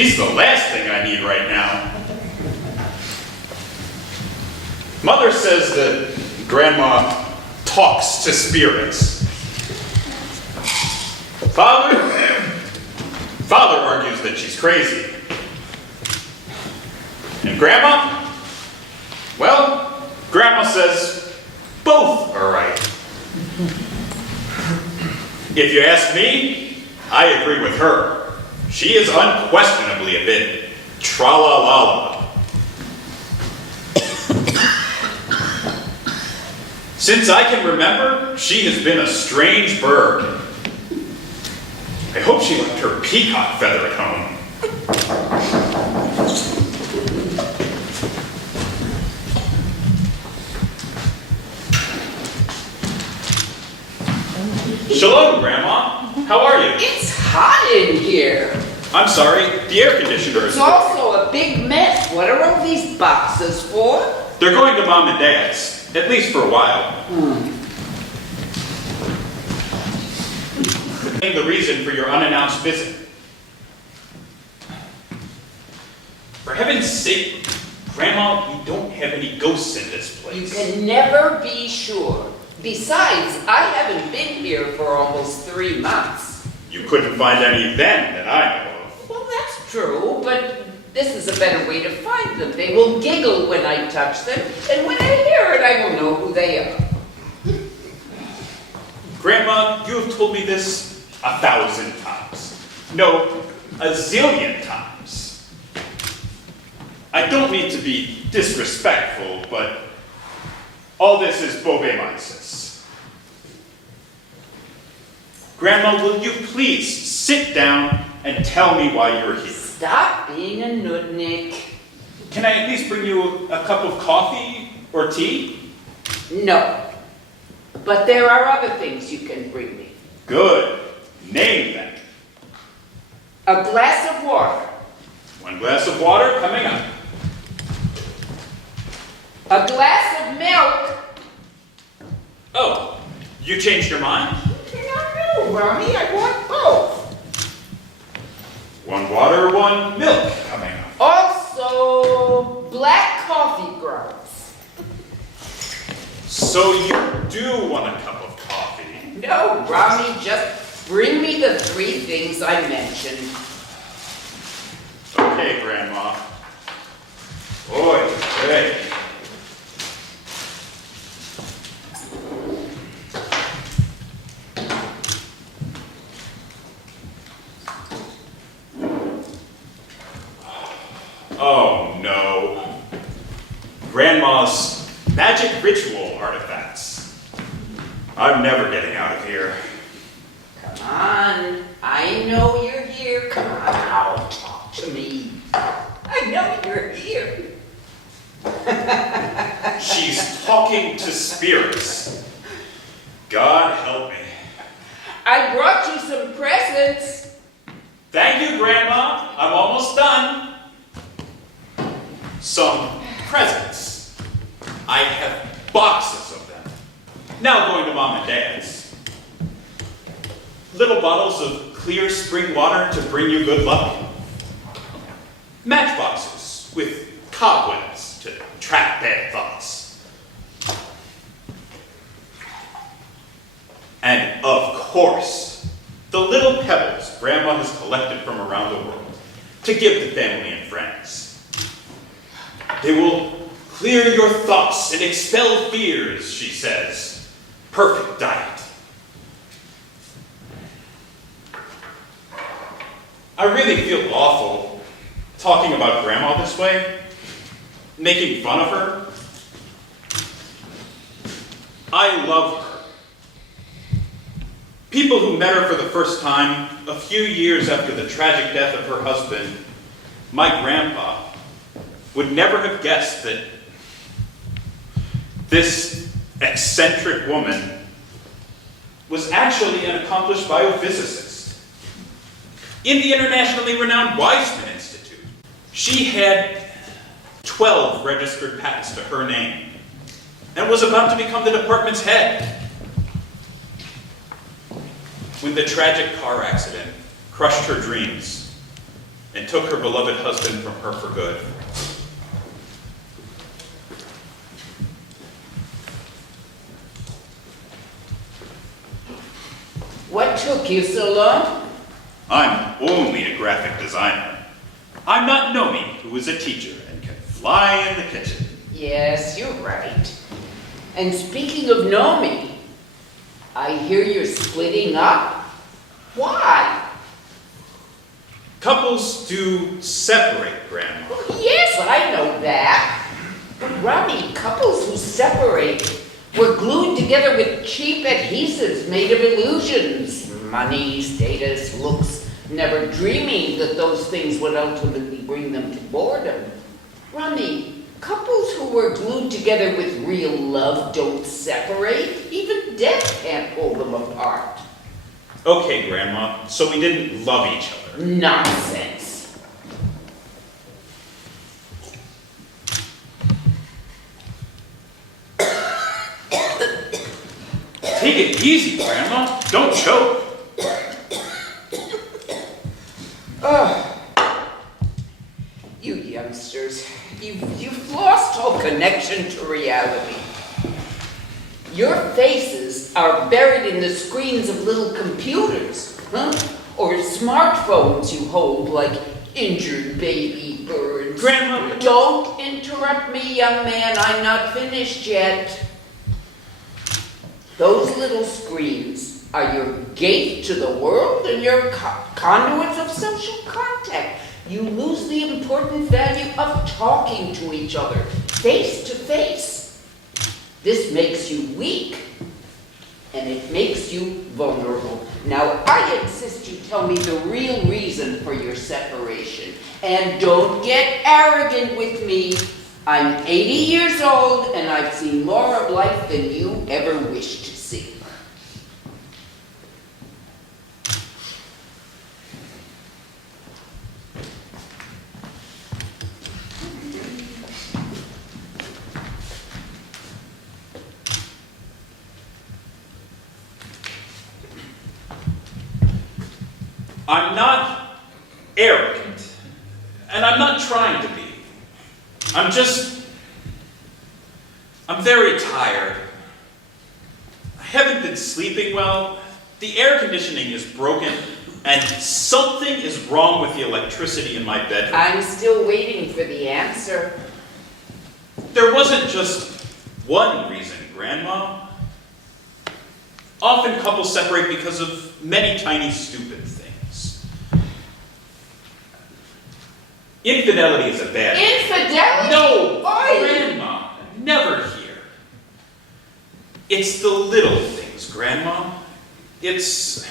She's the last thing I need right now. Mother says that Grandma talks to spirits. Father argues that she's crazy. And Grandma? Well, Grandma says both are right. If you ask me, I agree with her. She is unquestionably a bit tra-la-la-la. Since I can remember, she has been a strange bird. I hope she left her peacock feather at home. Shalom, Grandma. How are you? It's hot in here. I'm sorry, the air conditioner is... It's also a big mess. What are all these boxes for? They're going to Mom and Dad's, at least for a while. The reason for your unannounced visit. For heaven's sake, Grandma, we don't have any ghosts in this You place. can never be sure. Besides, I haven't been here for almost 3 months. You couldn't find any then that I know of. Well, that's true, but this is a better way to find them. They will giggle when I touch them, and when I hear it, I will know who they are. Grandma, you have told me this 1,000 times. No, a zillion times. I don't mean to be disrespectful, but all this is bobemaisis. Grandma, will you please sit down and tell me why you're here? Stop being a nudnik. Can I at least bring you a cup of coffee or tea? No. But there are other things you can bring me. Good. Name them. A glass of water. 1 glass of water coming up. A glass of milk. Oh, you changed your mind? No, Ronnie, I want both. 1 water, 1 milk coming up. Also, black coffee grounds. So you do want a cup of coffee? No, Ronnie, just bring me the 3 things I mentioned. Okay, Grandma. Boy, hey. Oh no. Grandma's magic ritual artifacts. I'm never getting out of here. Come on, I know you're here. Come on, now, talk to me. I know you're here. She's talking to spirits. God help me. I brought you some presents. Thank you, Grandma. I'm almost done. Some presents. I have boxes of them. Now going to Mom and Dad's. Little bottles of clear spring water to bring you good luck. Matchboxes with cobwebs to trap bad thoughts. And of course, the little pebbles Grandma has collected from around the world to give to family and friends. They will clear your thoughts and expel fears, she says. Perfect diet. I really feel awful talking about Grandma this way, making fun of her. I love her. People who met her for the first time a few years after the tragic death of her husband, my grandpa, would never have guessed that this eccentric woman was actually an accomplished biophysicist. In the internationally renowned Weizmann Institute, she had 12 registered patents to her name and was about to become the department's head when the tragic car accident crushed her dreams and took her beloved husband from her for good. What took you so long? I'm only a graphic designer. I'm not Nomi, who is a teacher and can fly in the kitchen. Yes, you're right. And speaking of Nomi, I hear you're splitting up. Why? Couples do separate, Grandma. Well, yes, I know that. But Robbie, couples who separate were glued together with cheap adhesives made of illusions. Money, status, looks, never dreaming that those things would ultimately bring them to boredom. Rami, couples who were glued together with real love don't separate. Even death can't pull them apart. Okay, Grandma, so we didn't love each other. Nonsense. Take it easy, Grandma. Don't choke. You youngsters, you've lost all connection to reality. Your faces are buried in the screens of little computers, huh? Or smartphones you hold like injured baby birds. Grandma! Don't interrupt me, young man. I'm not finished yet. Those little screens are your gate to the world and your conduits of social contact. You lose the important value of talking to each other, face to face. This makes you weak, and it makes you vulnerable. Now, I insist you tell me the real reason for your separation. And don't get arrogant with me. I'm 80 years old, and I've seen more of life than you ever wished to see. I'm not arrogant, and I'm not trying to be. I'm very tired. I haven't been sleeping well. The air conditioning is broken, and something is wrong with the electricity in my bedroom. I'm still waiting for the answer. There wasn't just one reason, Grandma. Often couples separate because of many tiny stupid things. Infidelity is a bad thing. Infidelity? No, Oi! Grandma, never here. It's the little things, Grandma. It's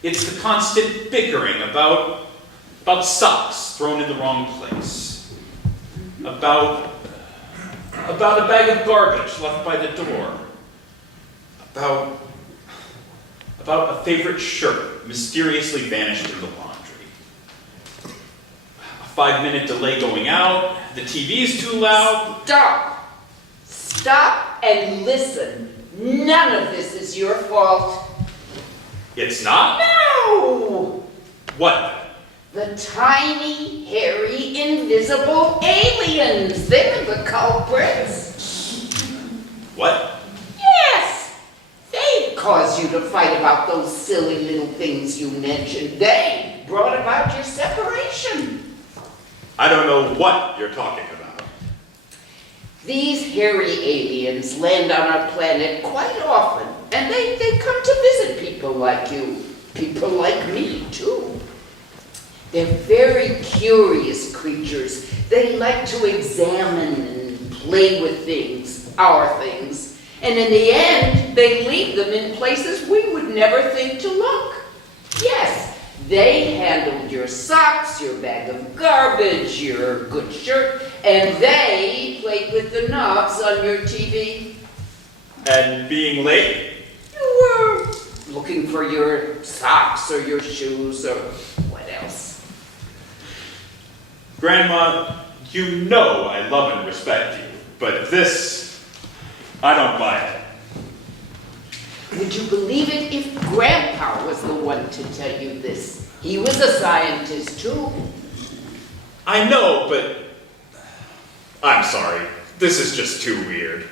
the constant bickering about socks thrown in the wrong place. About a bag of garbage left by the door. About a favorite shirt mysteriously vanished in the laundry. A 5-minute delay going out, the TV's too loud. Stop and listen. None of this is your fault. It's not? No! What? The tiny, hairy, invisible aliens. They're the culprits. What? Yes! They caused you to fight about those silly little things you mentioned. They brought about your separation. I don't know what you're talking about. These hairy aliens land on our planet quite often, and they come to visit people like you. People like me, too. They're very curious creatures. They like to examine and play with things, our things. And in the end, they leave them in places we would never think to look. Yes, they handled your socks, your bag of garbage, your good shirt, and they played with the knobs on your TV. And being late? You were looking for your socks or your shoes or what else. Grandma, you know I love and respect you, but this, I don't buy it. Would you believe it if Grandpa was the one to tell you this? He was a scientist too. I know, but I'm sorry. This is just too weird.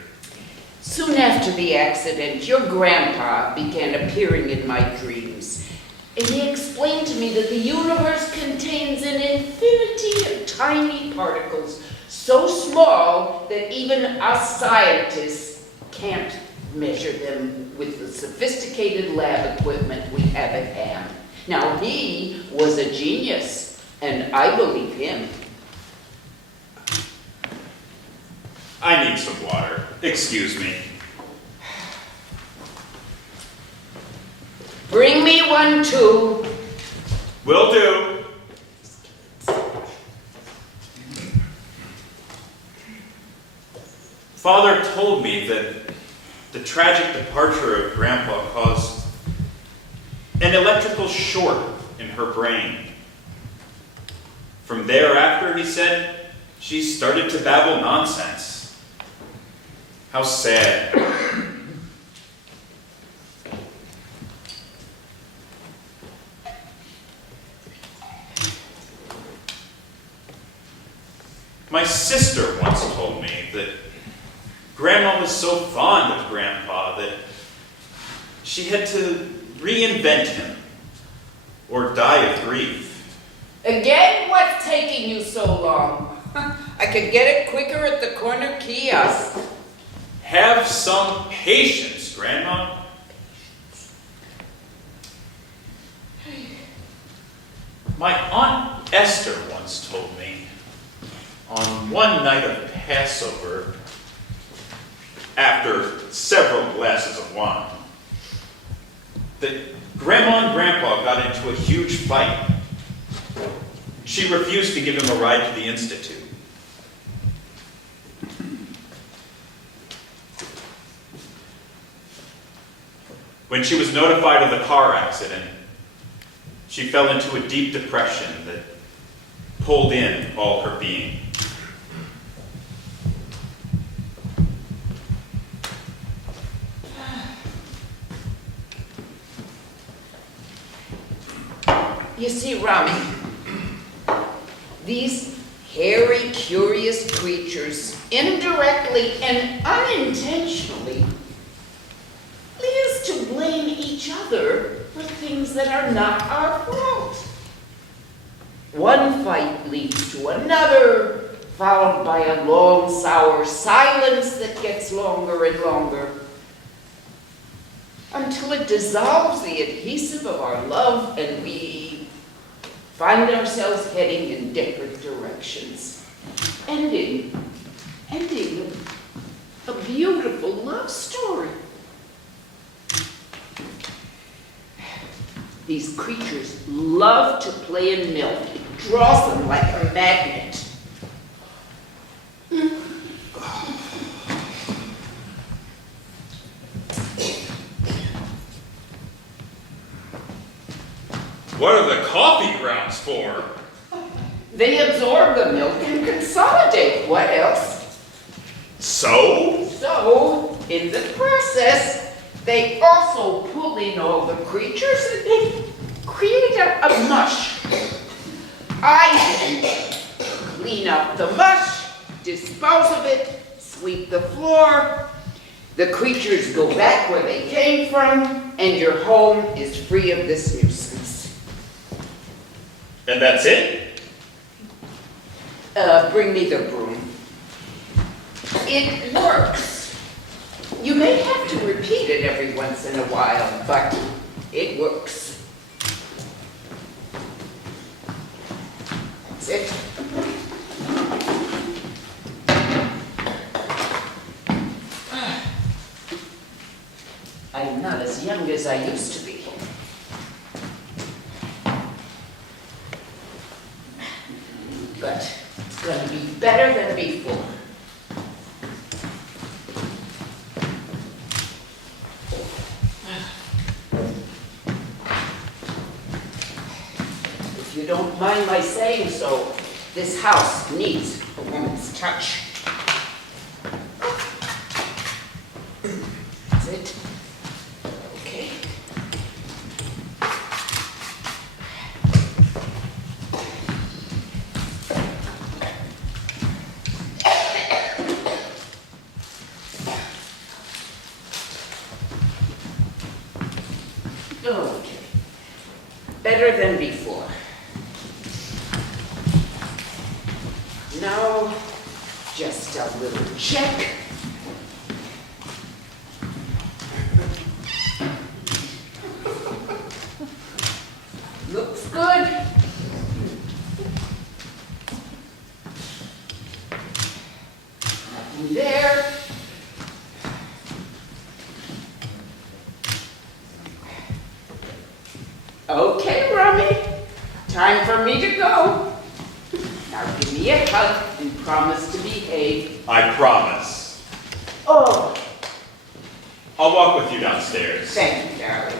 Soon after the accident, your grandpa began appearing in my dreams. And he explained to me that the universe contains an infinity of tiny particles, so small that even us scientists can't measure them with the sophisticated lab equipment we have at hand. Now, he was a genius, and I believe him. I need some water. Excuse me. Bring me one too. Will do. Father told me that the tragic departure of Grandpa caused an electrical short in her brain. From thereafter, he said, she started to babble nonsense. How sad. My sister once told me that Grandma was so fond of Grandpa that she had to reinvent him or die of grief. Again, what's taking you so long? I could get it quicker at the corner kiosk. Have some patience, Grandma. My Aunt Esther once told me, on one night of Passover, after several glasses of wine, that Grandma and Grandpa got into a huge fight. She refused to give him a ride to the Institute. When she was notified of the car accident, she fell into a deep depression that pulled in all her being. You see, Rami, these hairy, curious creatures, indirectly and unintentionally, lead us to blame each other for things that are not our fault. One fight leads to another, followed by a long, sour silence that gets longer and longer, until it dissolves the adhesive of our love and we find ourselves heading in different directions, ending a beautiful love story. These creatures love to play in milk. It draws them like a magnet. What are the coffee grounds for? They absorb the milk and consolidate. What else? So? So, in the process, they also pull in all the creatures and they create a mush. I then clean up the mush, dispose of it, sweep the floor. The creatures go back where they came from, and your home is free of this nuisance. And that's it? Bring me the broom. It works. You may have to repeat it every once in a while, but it works. That's it. I'm not as young as I used to be. But it's going to be better than before. If you don't mind my saying so, this house needs a woman's touch. That's it. Okay. Better than before. Now, just a little check. Looks good. Nothing there. Okay, Rummy. Time for me to go. Now give me a hug and promise to behave. I promise. Oh, I'll walk with you downstairs. thank you, darling.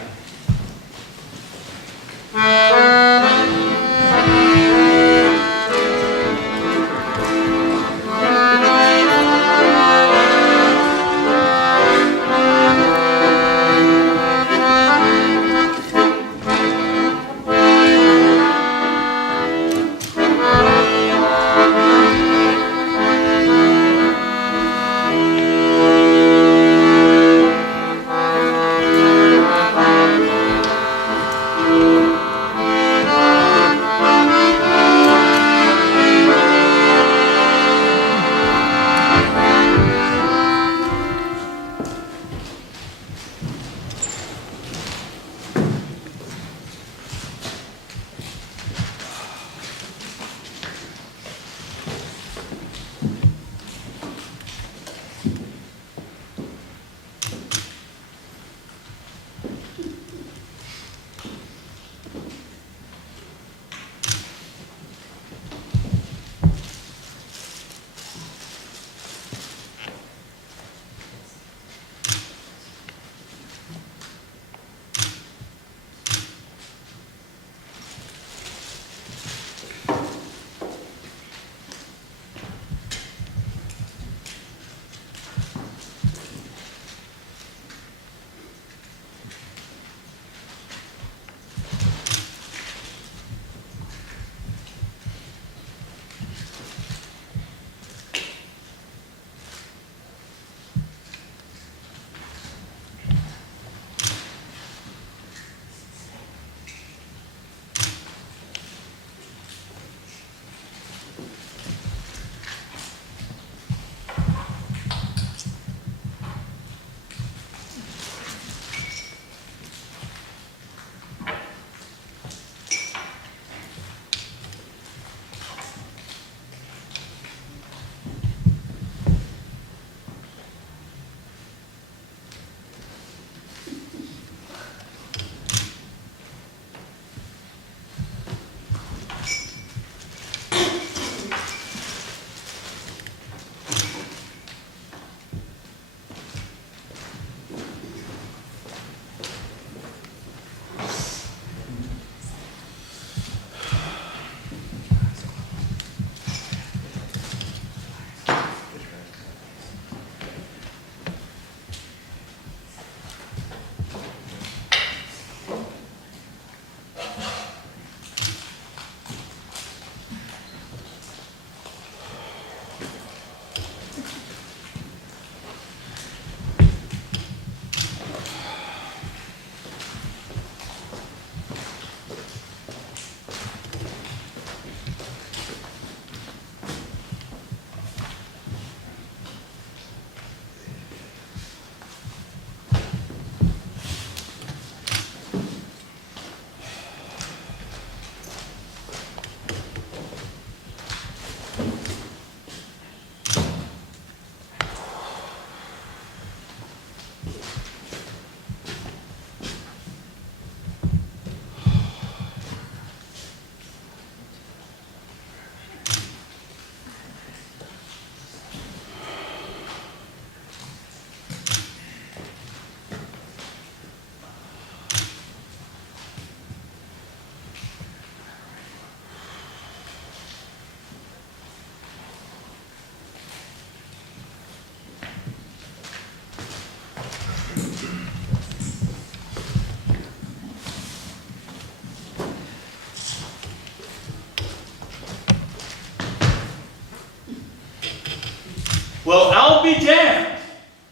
Well, I'll be damned.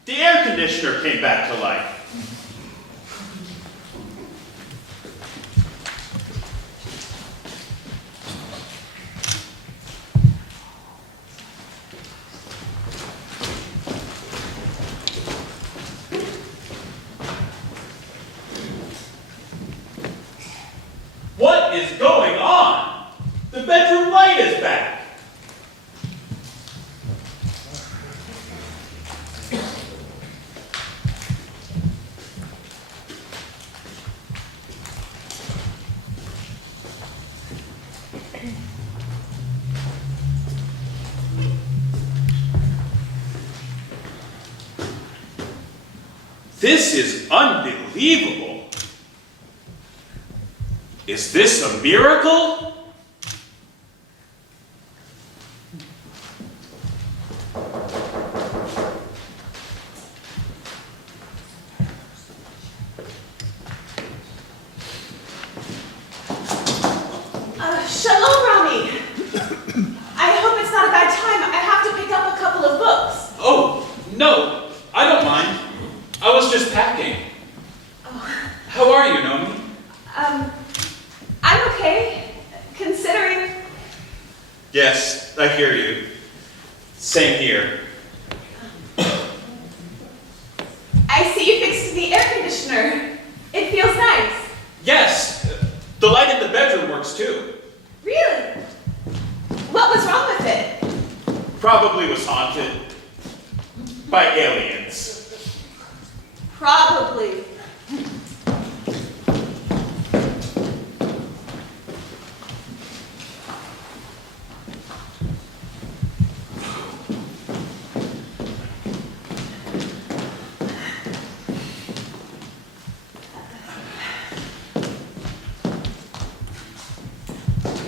The air conditioner came back to life. This is unbelievable. Is this a miracle? Shalom, Rami. I hope it's not a bad time. I have to pick up a couple of books. Oh, no, I don't mind. I was just packing. How are you, Nomi? I'm okay, considering. Yes, I hear you. Same here. I see you fixed the air conditioner. It feels nice. Yes, the light in the bedroom works too. Really? What was wrong with it? Probably was haunted by aliens. Probably.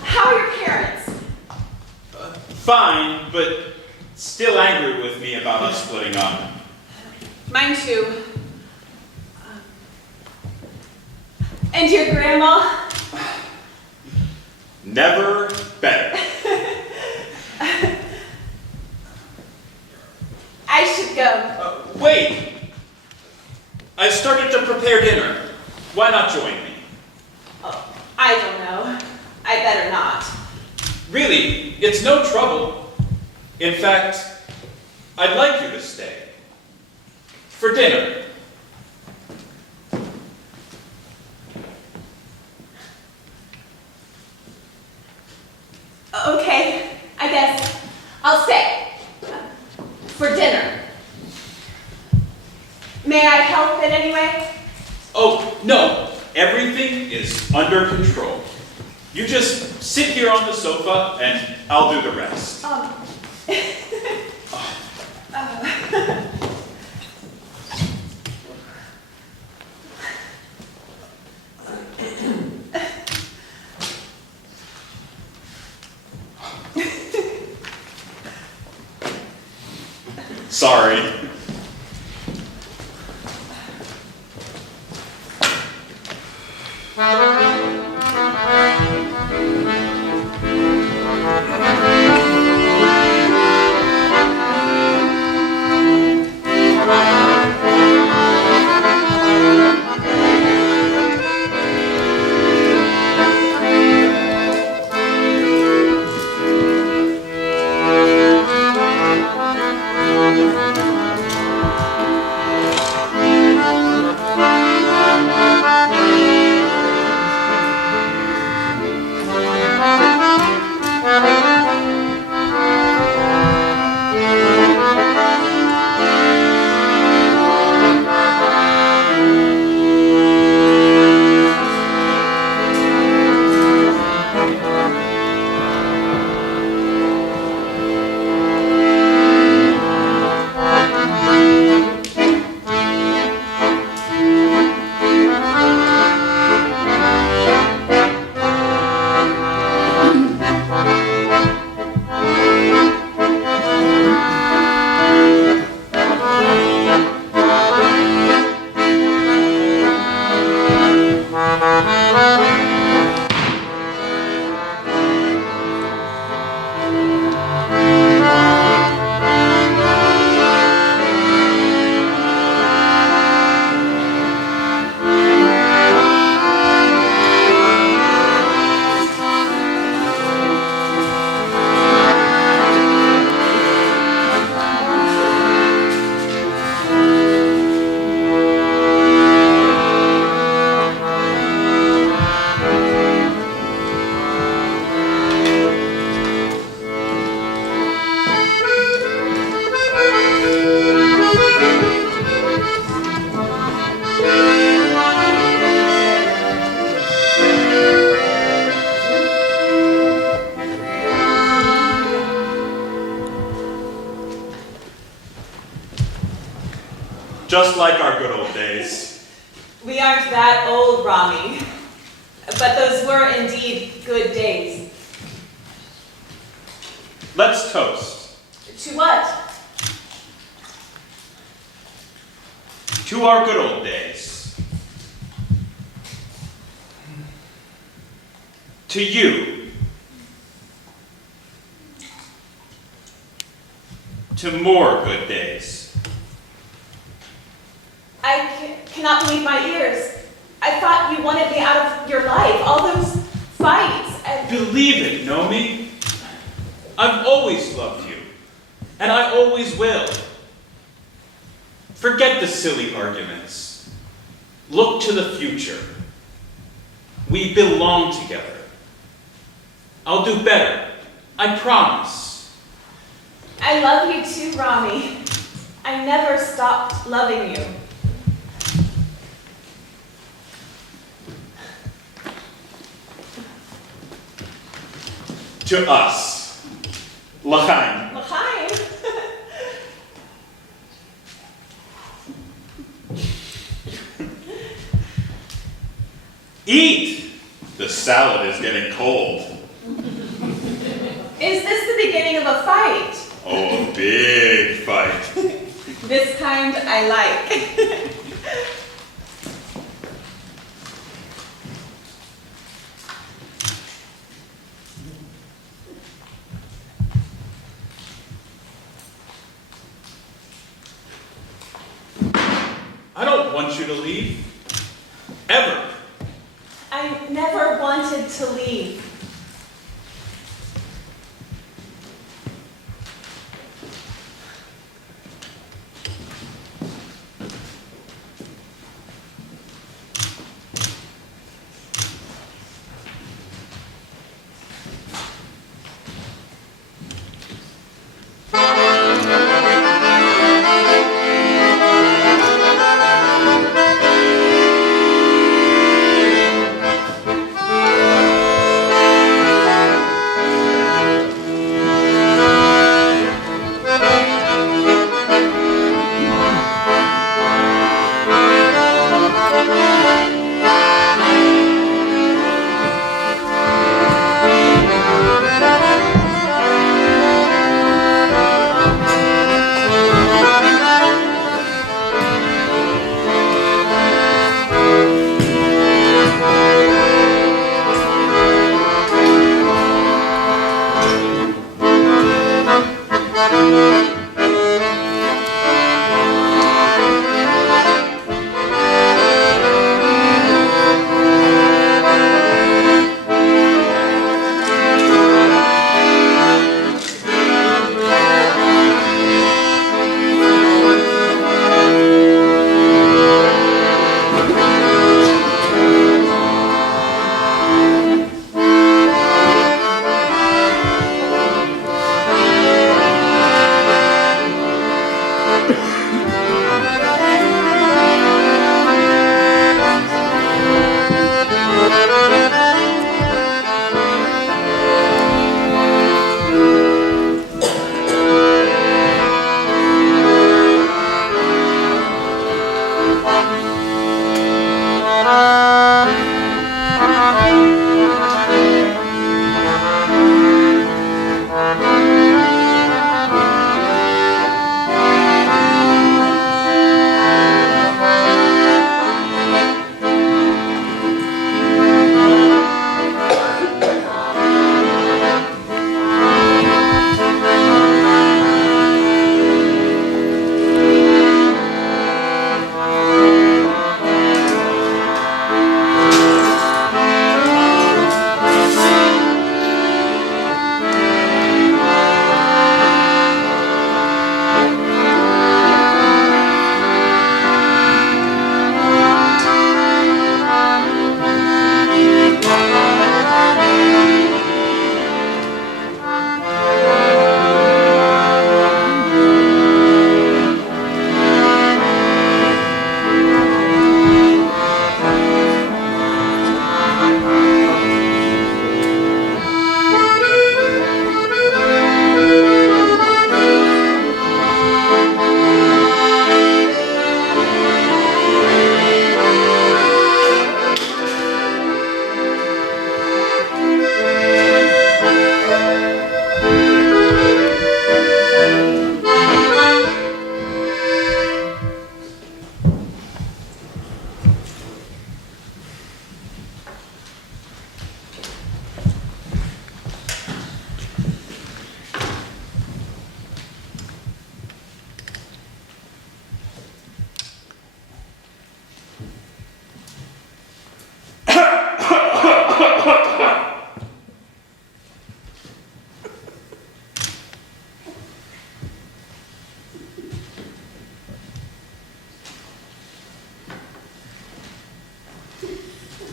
How are your parents? Fine, but still angry with me about us splitting up. Mine too. And your grandma? Never better. I should go. Wait! I started to prepare dinner. Why not join me? Oh, I don't know. I better not. Really, it's no trouble. In fact, I'd like you to stay. For dinner. Okay, I guess I'll stay. For dinner. May I help in any way? Oh, no. Everything is under control. You just sit here on the sofa and I'll do the rest. Sorry. Just like our good old days. We aren't that old, Rami. But those were indeed good days. Let's toast. To what? To our good old days. To you. To more good days. I cannot believe my ears. I thought you wanted me out of your life. All those fights and... Believe it, Nomi. I've always loved you. And I always will. Forget the silly arguments. Look to the future. We belong together. I'll do better. I promise. I love you too, Rami. I never stopped loving you. To us. L'chaim. L'chaim. Eat! The salad is getting cold. Is this the beginning of a fight? Oh, a big fight. This kind I like. I don't want you to leave. Ever. I never wanted to leave.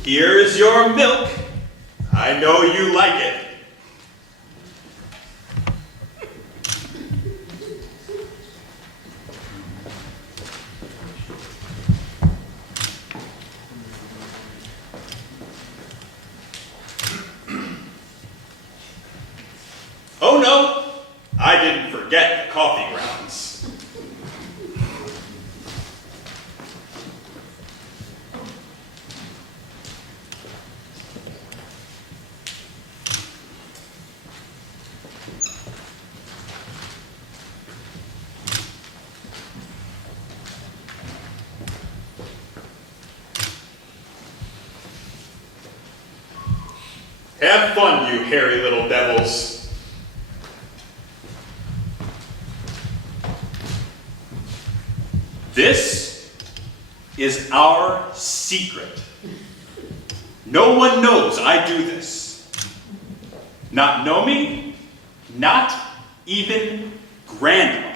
Here is your milk. I know you like it. Oh no, I didn't forget the coffee grounds. Have fun, you hairy little devils. This is our secret. No one knows I do this. Not Nomi, not even Grandma.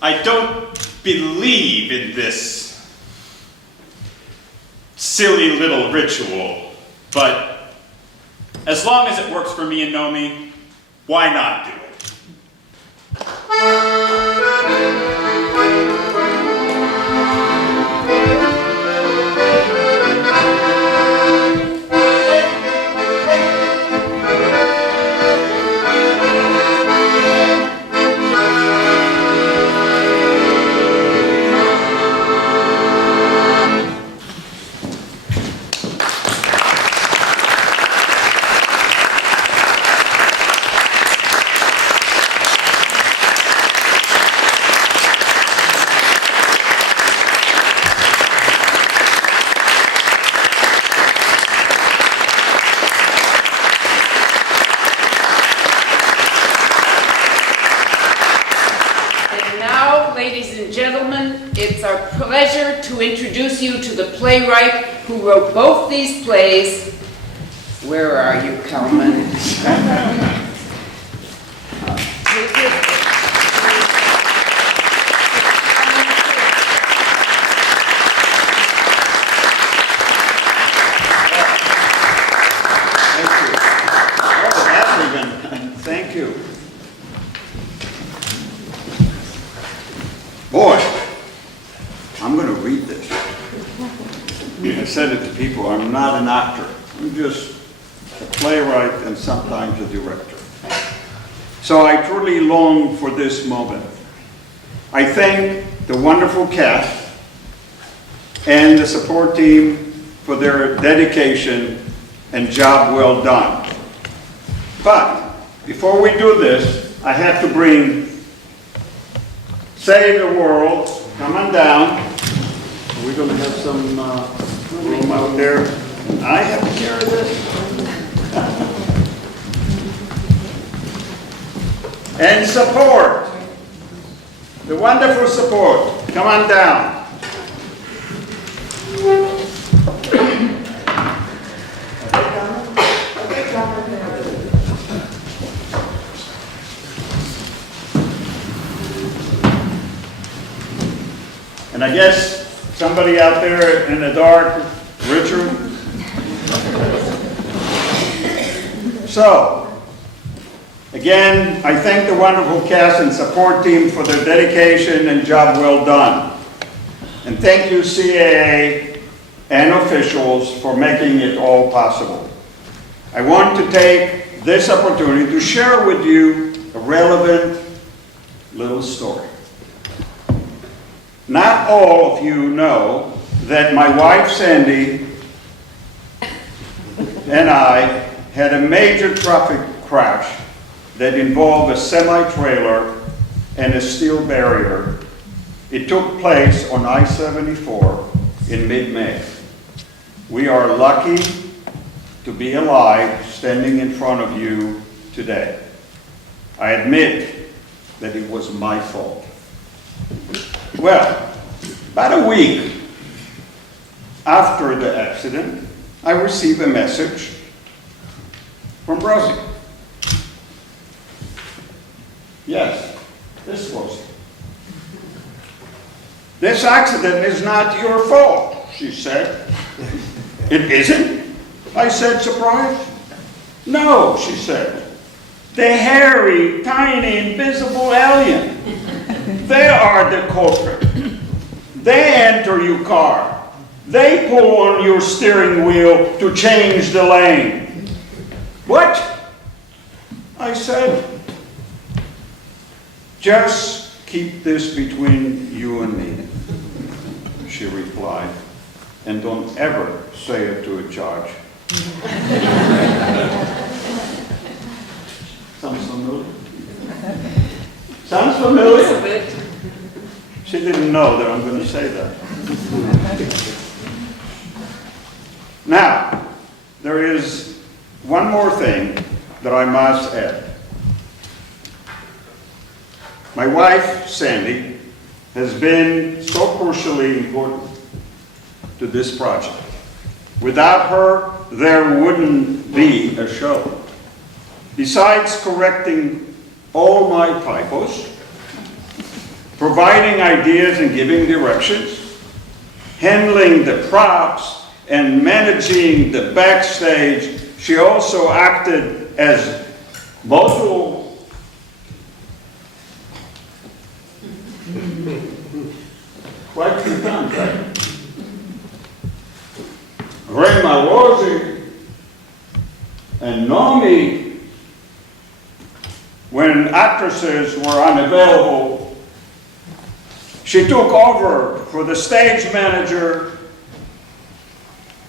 I don't believe in this silly little ritual, but as long as it works for me and Nomi, why not do it? Ladies and gentlemen, it's our pleasure to introduce you to the playwright who wrote both these plays. Where are you, Kalman? Thank you. Boy, I'm going to read this. I said it to people, I'm not an actor. I'm just a playwright and sometimes a director. So I truly long for this moment. I thank the wonderful cast and the support team for their dedication and job well done. But before we do this, I have to bring Save the World. Come on down. We're going to have some room out there. I have to carry this. And support. The wonderful support. Come on down. And I guess somebody out there in the dark, Richard. So, again, I thank the wonderful cast and support team for their dedication and job well done. And thank you CAA and officials for making it all possible. I want to take this opportunity to share with you a relevant little story. Not all of you know that my wife Sandy and I had a major traffic crash that involved a semi-trailer and a steel barrier. It took place on I-74 in mid-May. We are lucky to be alive standing in front of you today. I admit that it was my fault. Well, about a week after the accident, I received a message from Rozi. Yes, this was it. This accident is not your fault, she said. It isn't? I said, surprised. No, she said. The hairy, tiny, invisible alien. They are the culprit. They enter your car. They pull on your steering wheel to change the lane. What? I said, just keep this between you and me, she replied, and don't ever say it to a judge. Sounds familiar? Sounds familiar? She didn't know that I'm going to say that. Now, there is one more thing that I must add. My wife, Sandy, has been so crucially important to this project. Without her, there wouldn't be a show. Besides correcting all my typos, providing ideas and giving directions, handling the props, and managing the backstage, she also acted as multiple quite a few times, right? Grandma Rozi and Naomi, when actresses were unavailable, she took over for the stage manager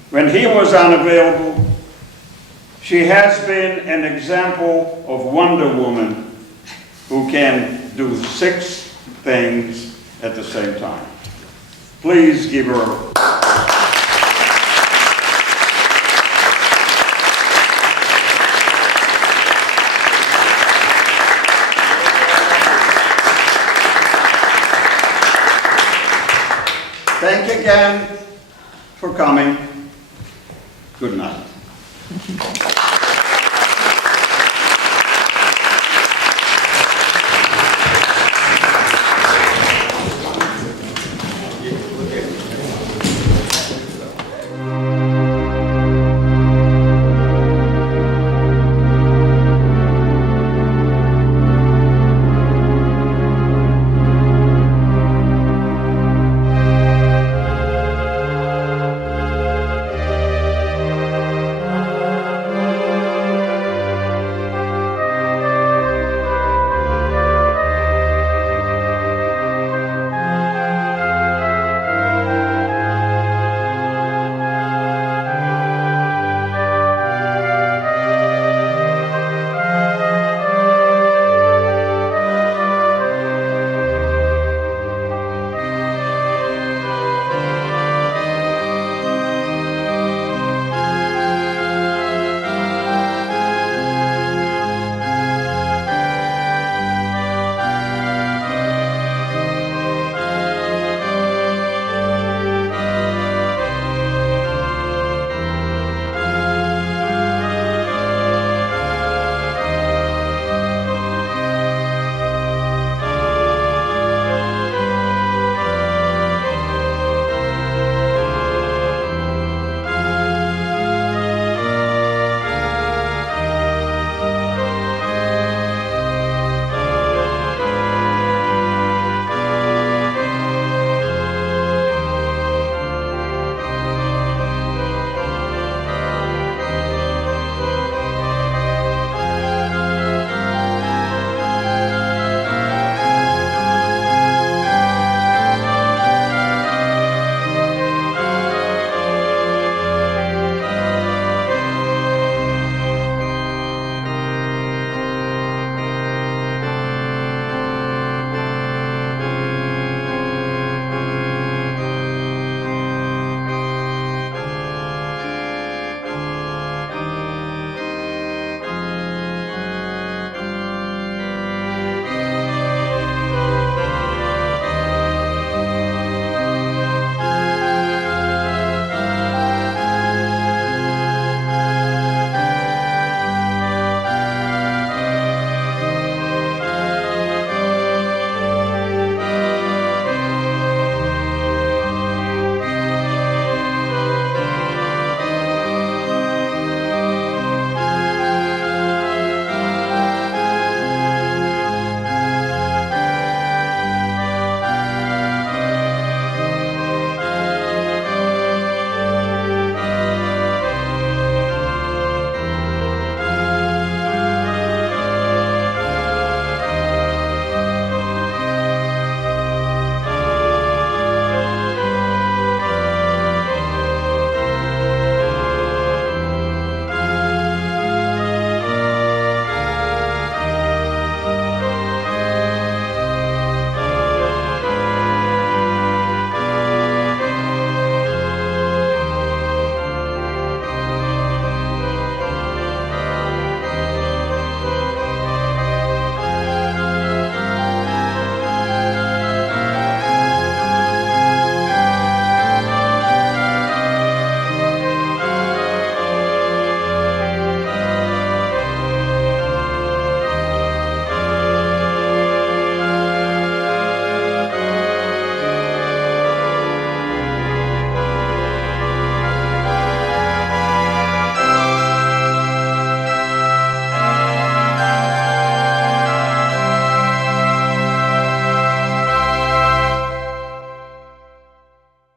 when he was unavailable. She has been an example of Wonder Woman who can do 6 things at the same time. Please give her Thank you again for coming. Good night.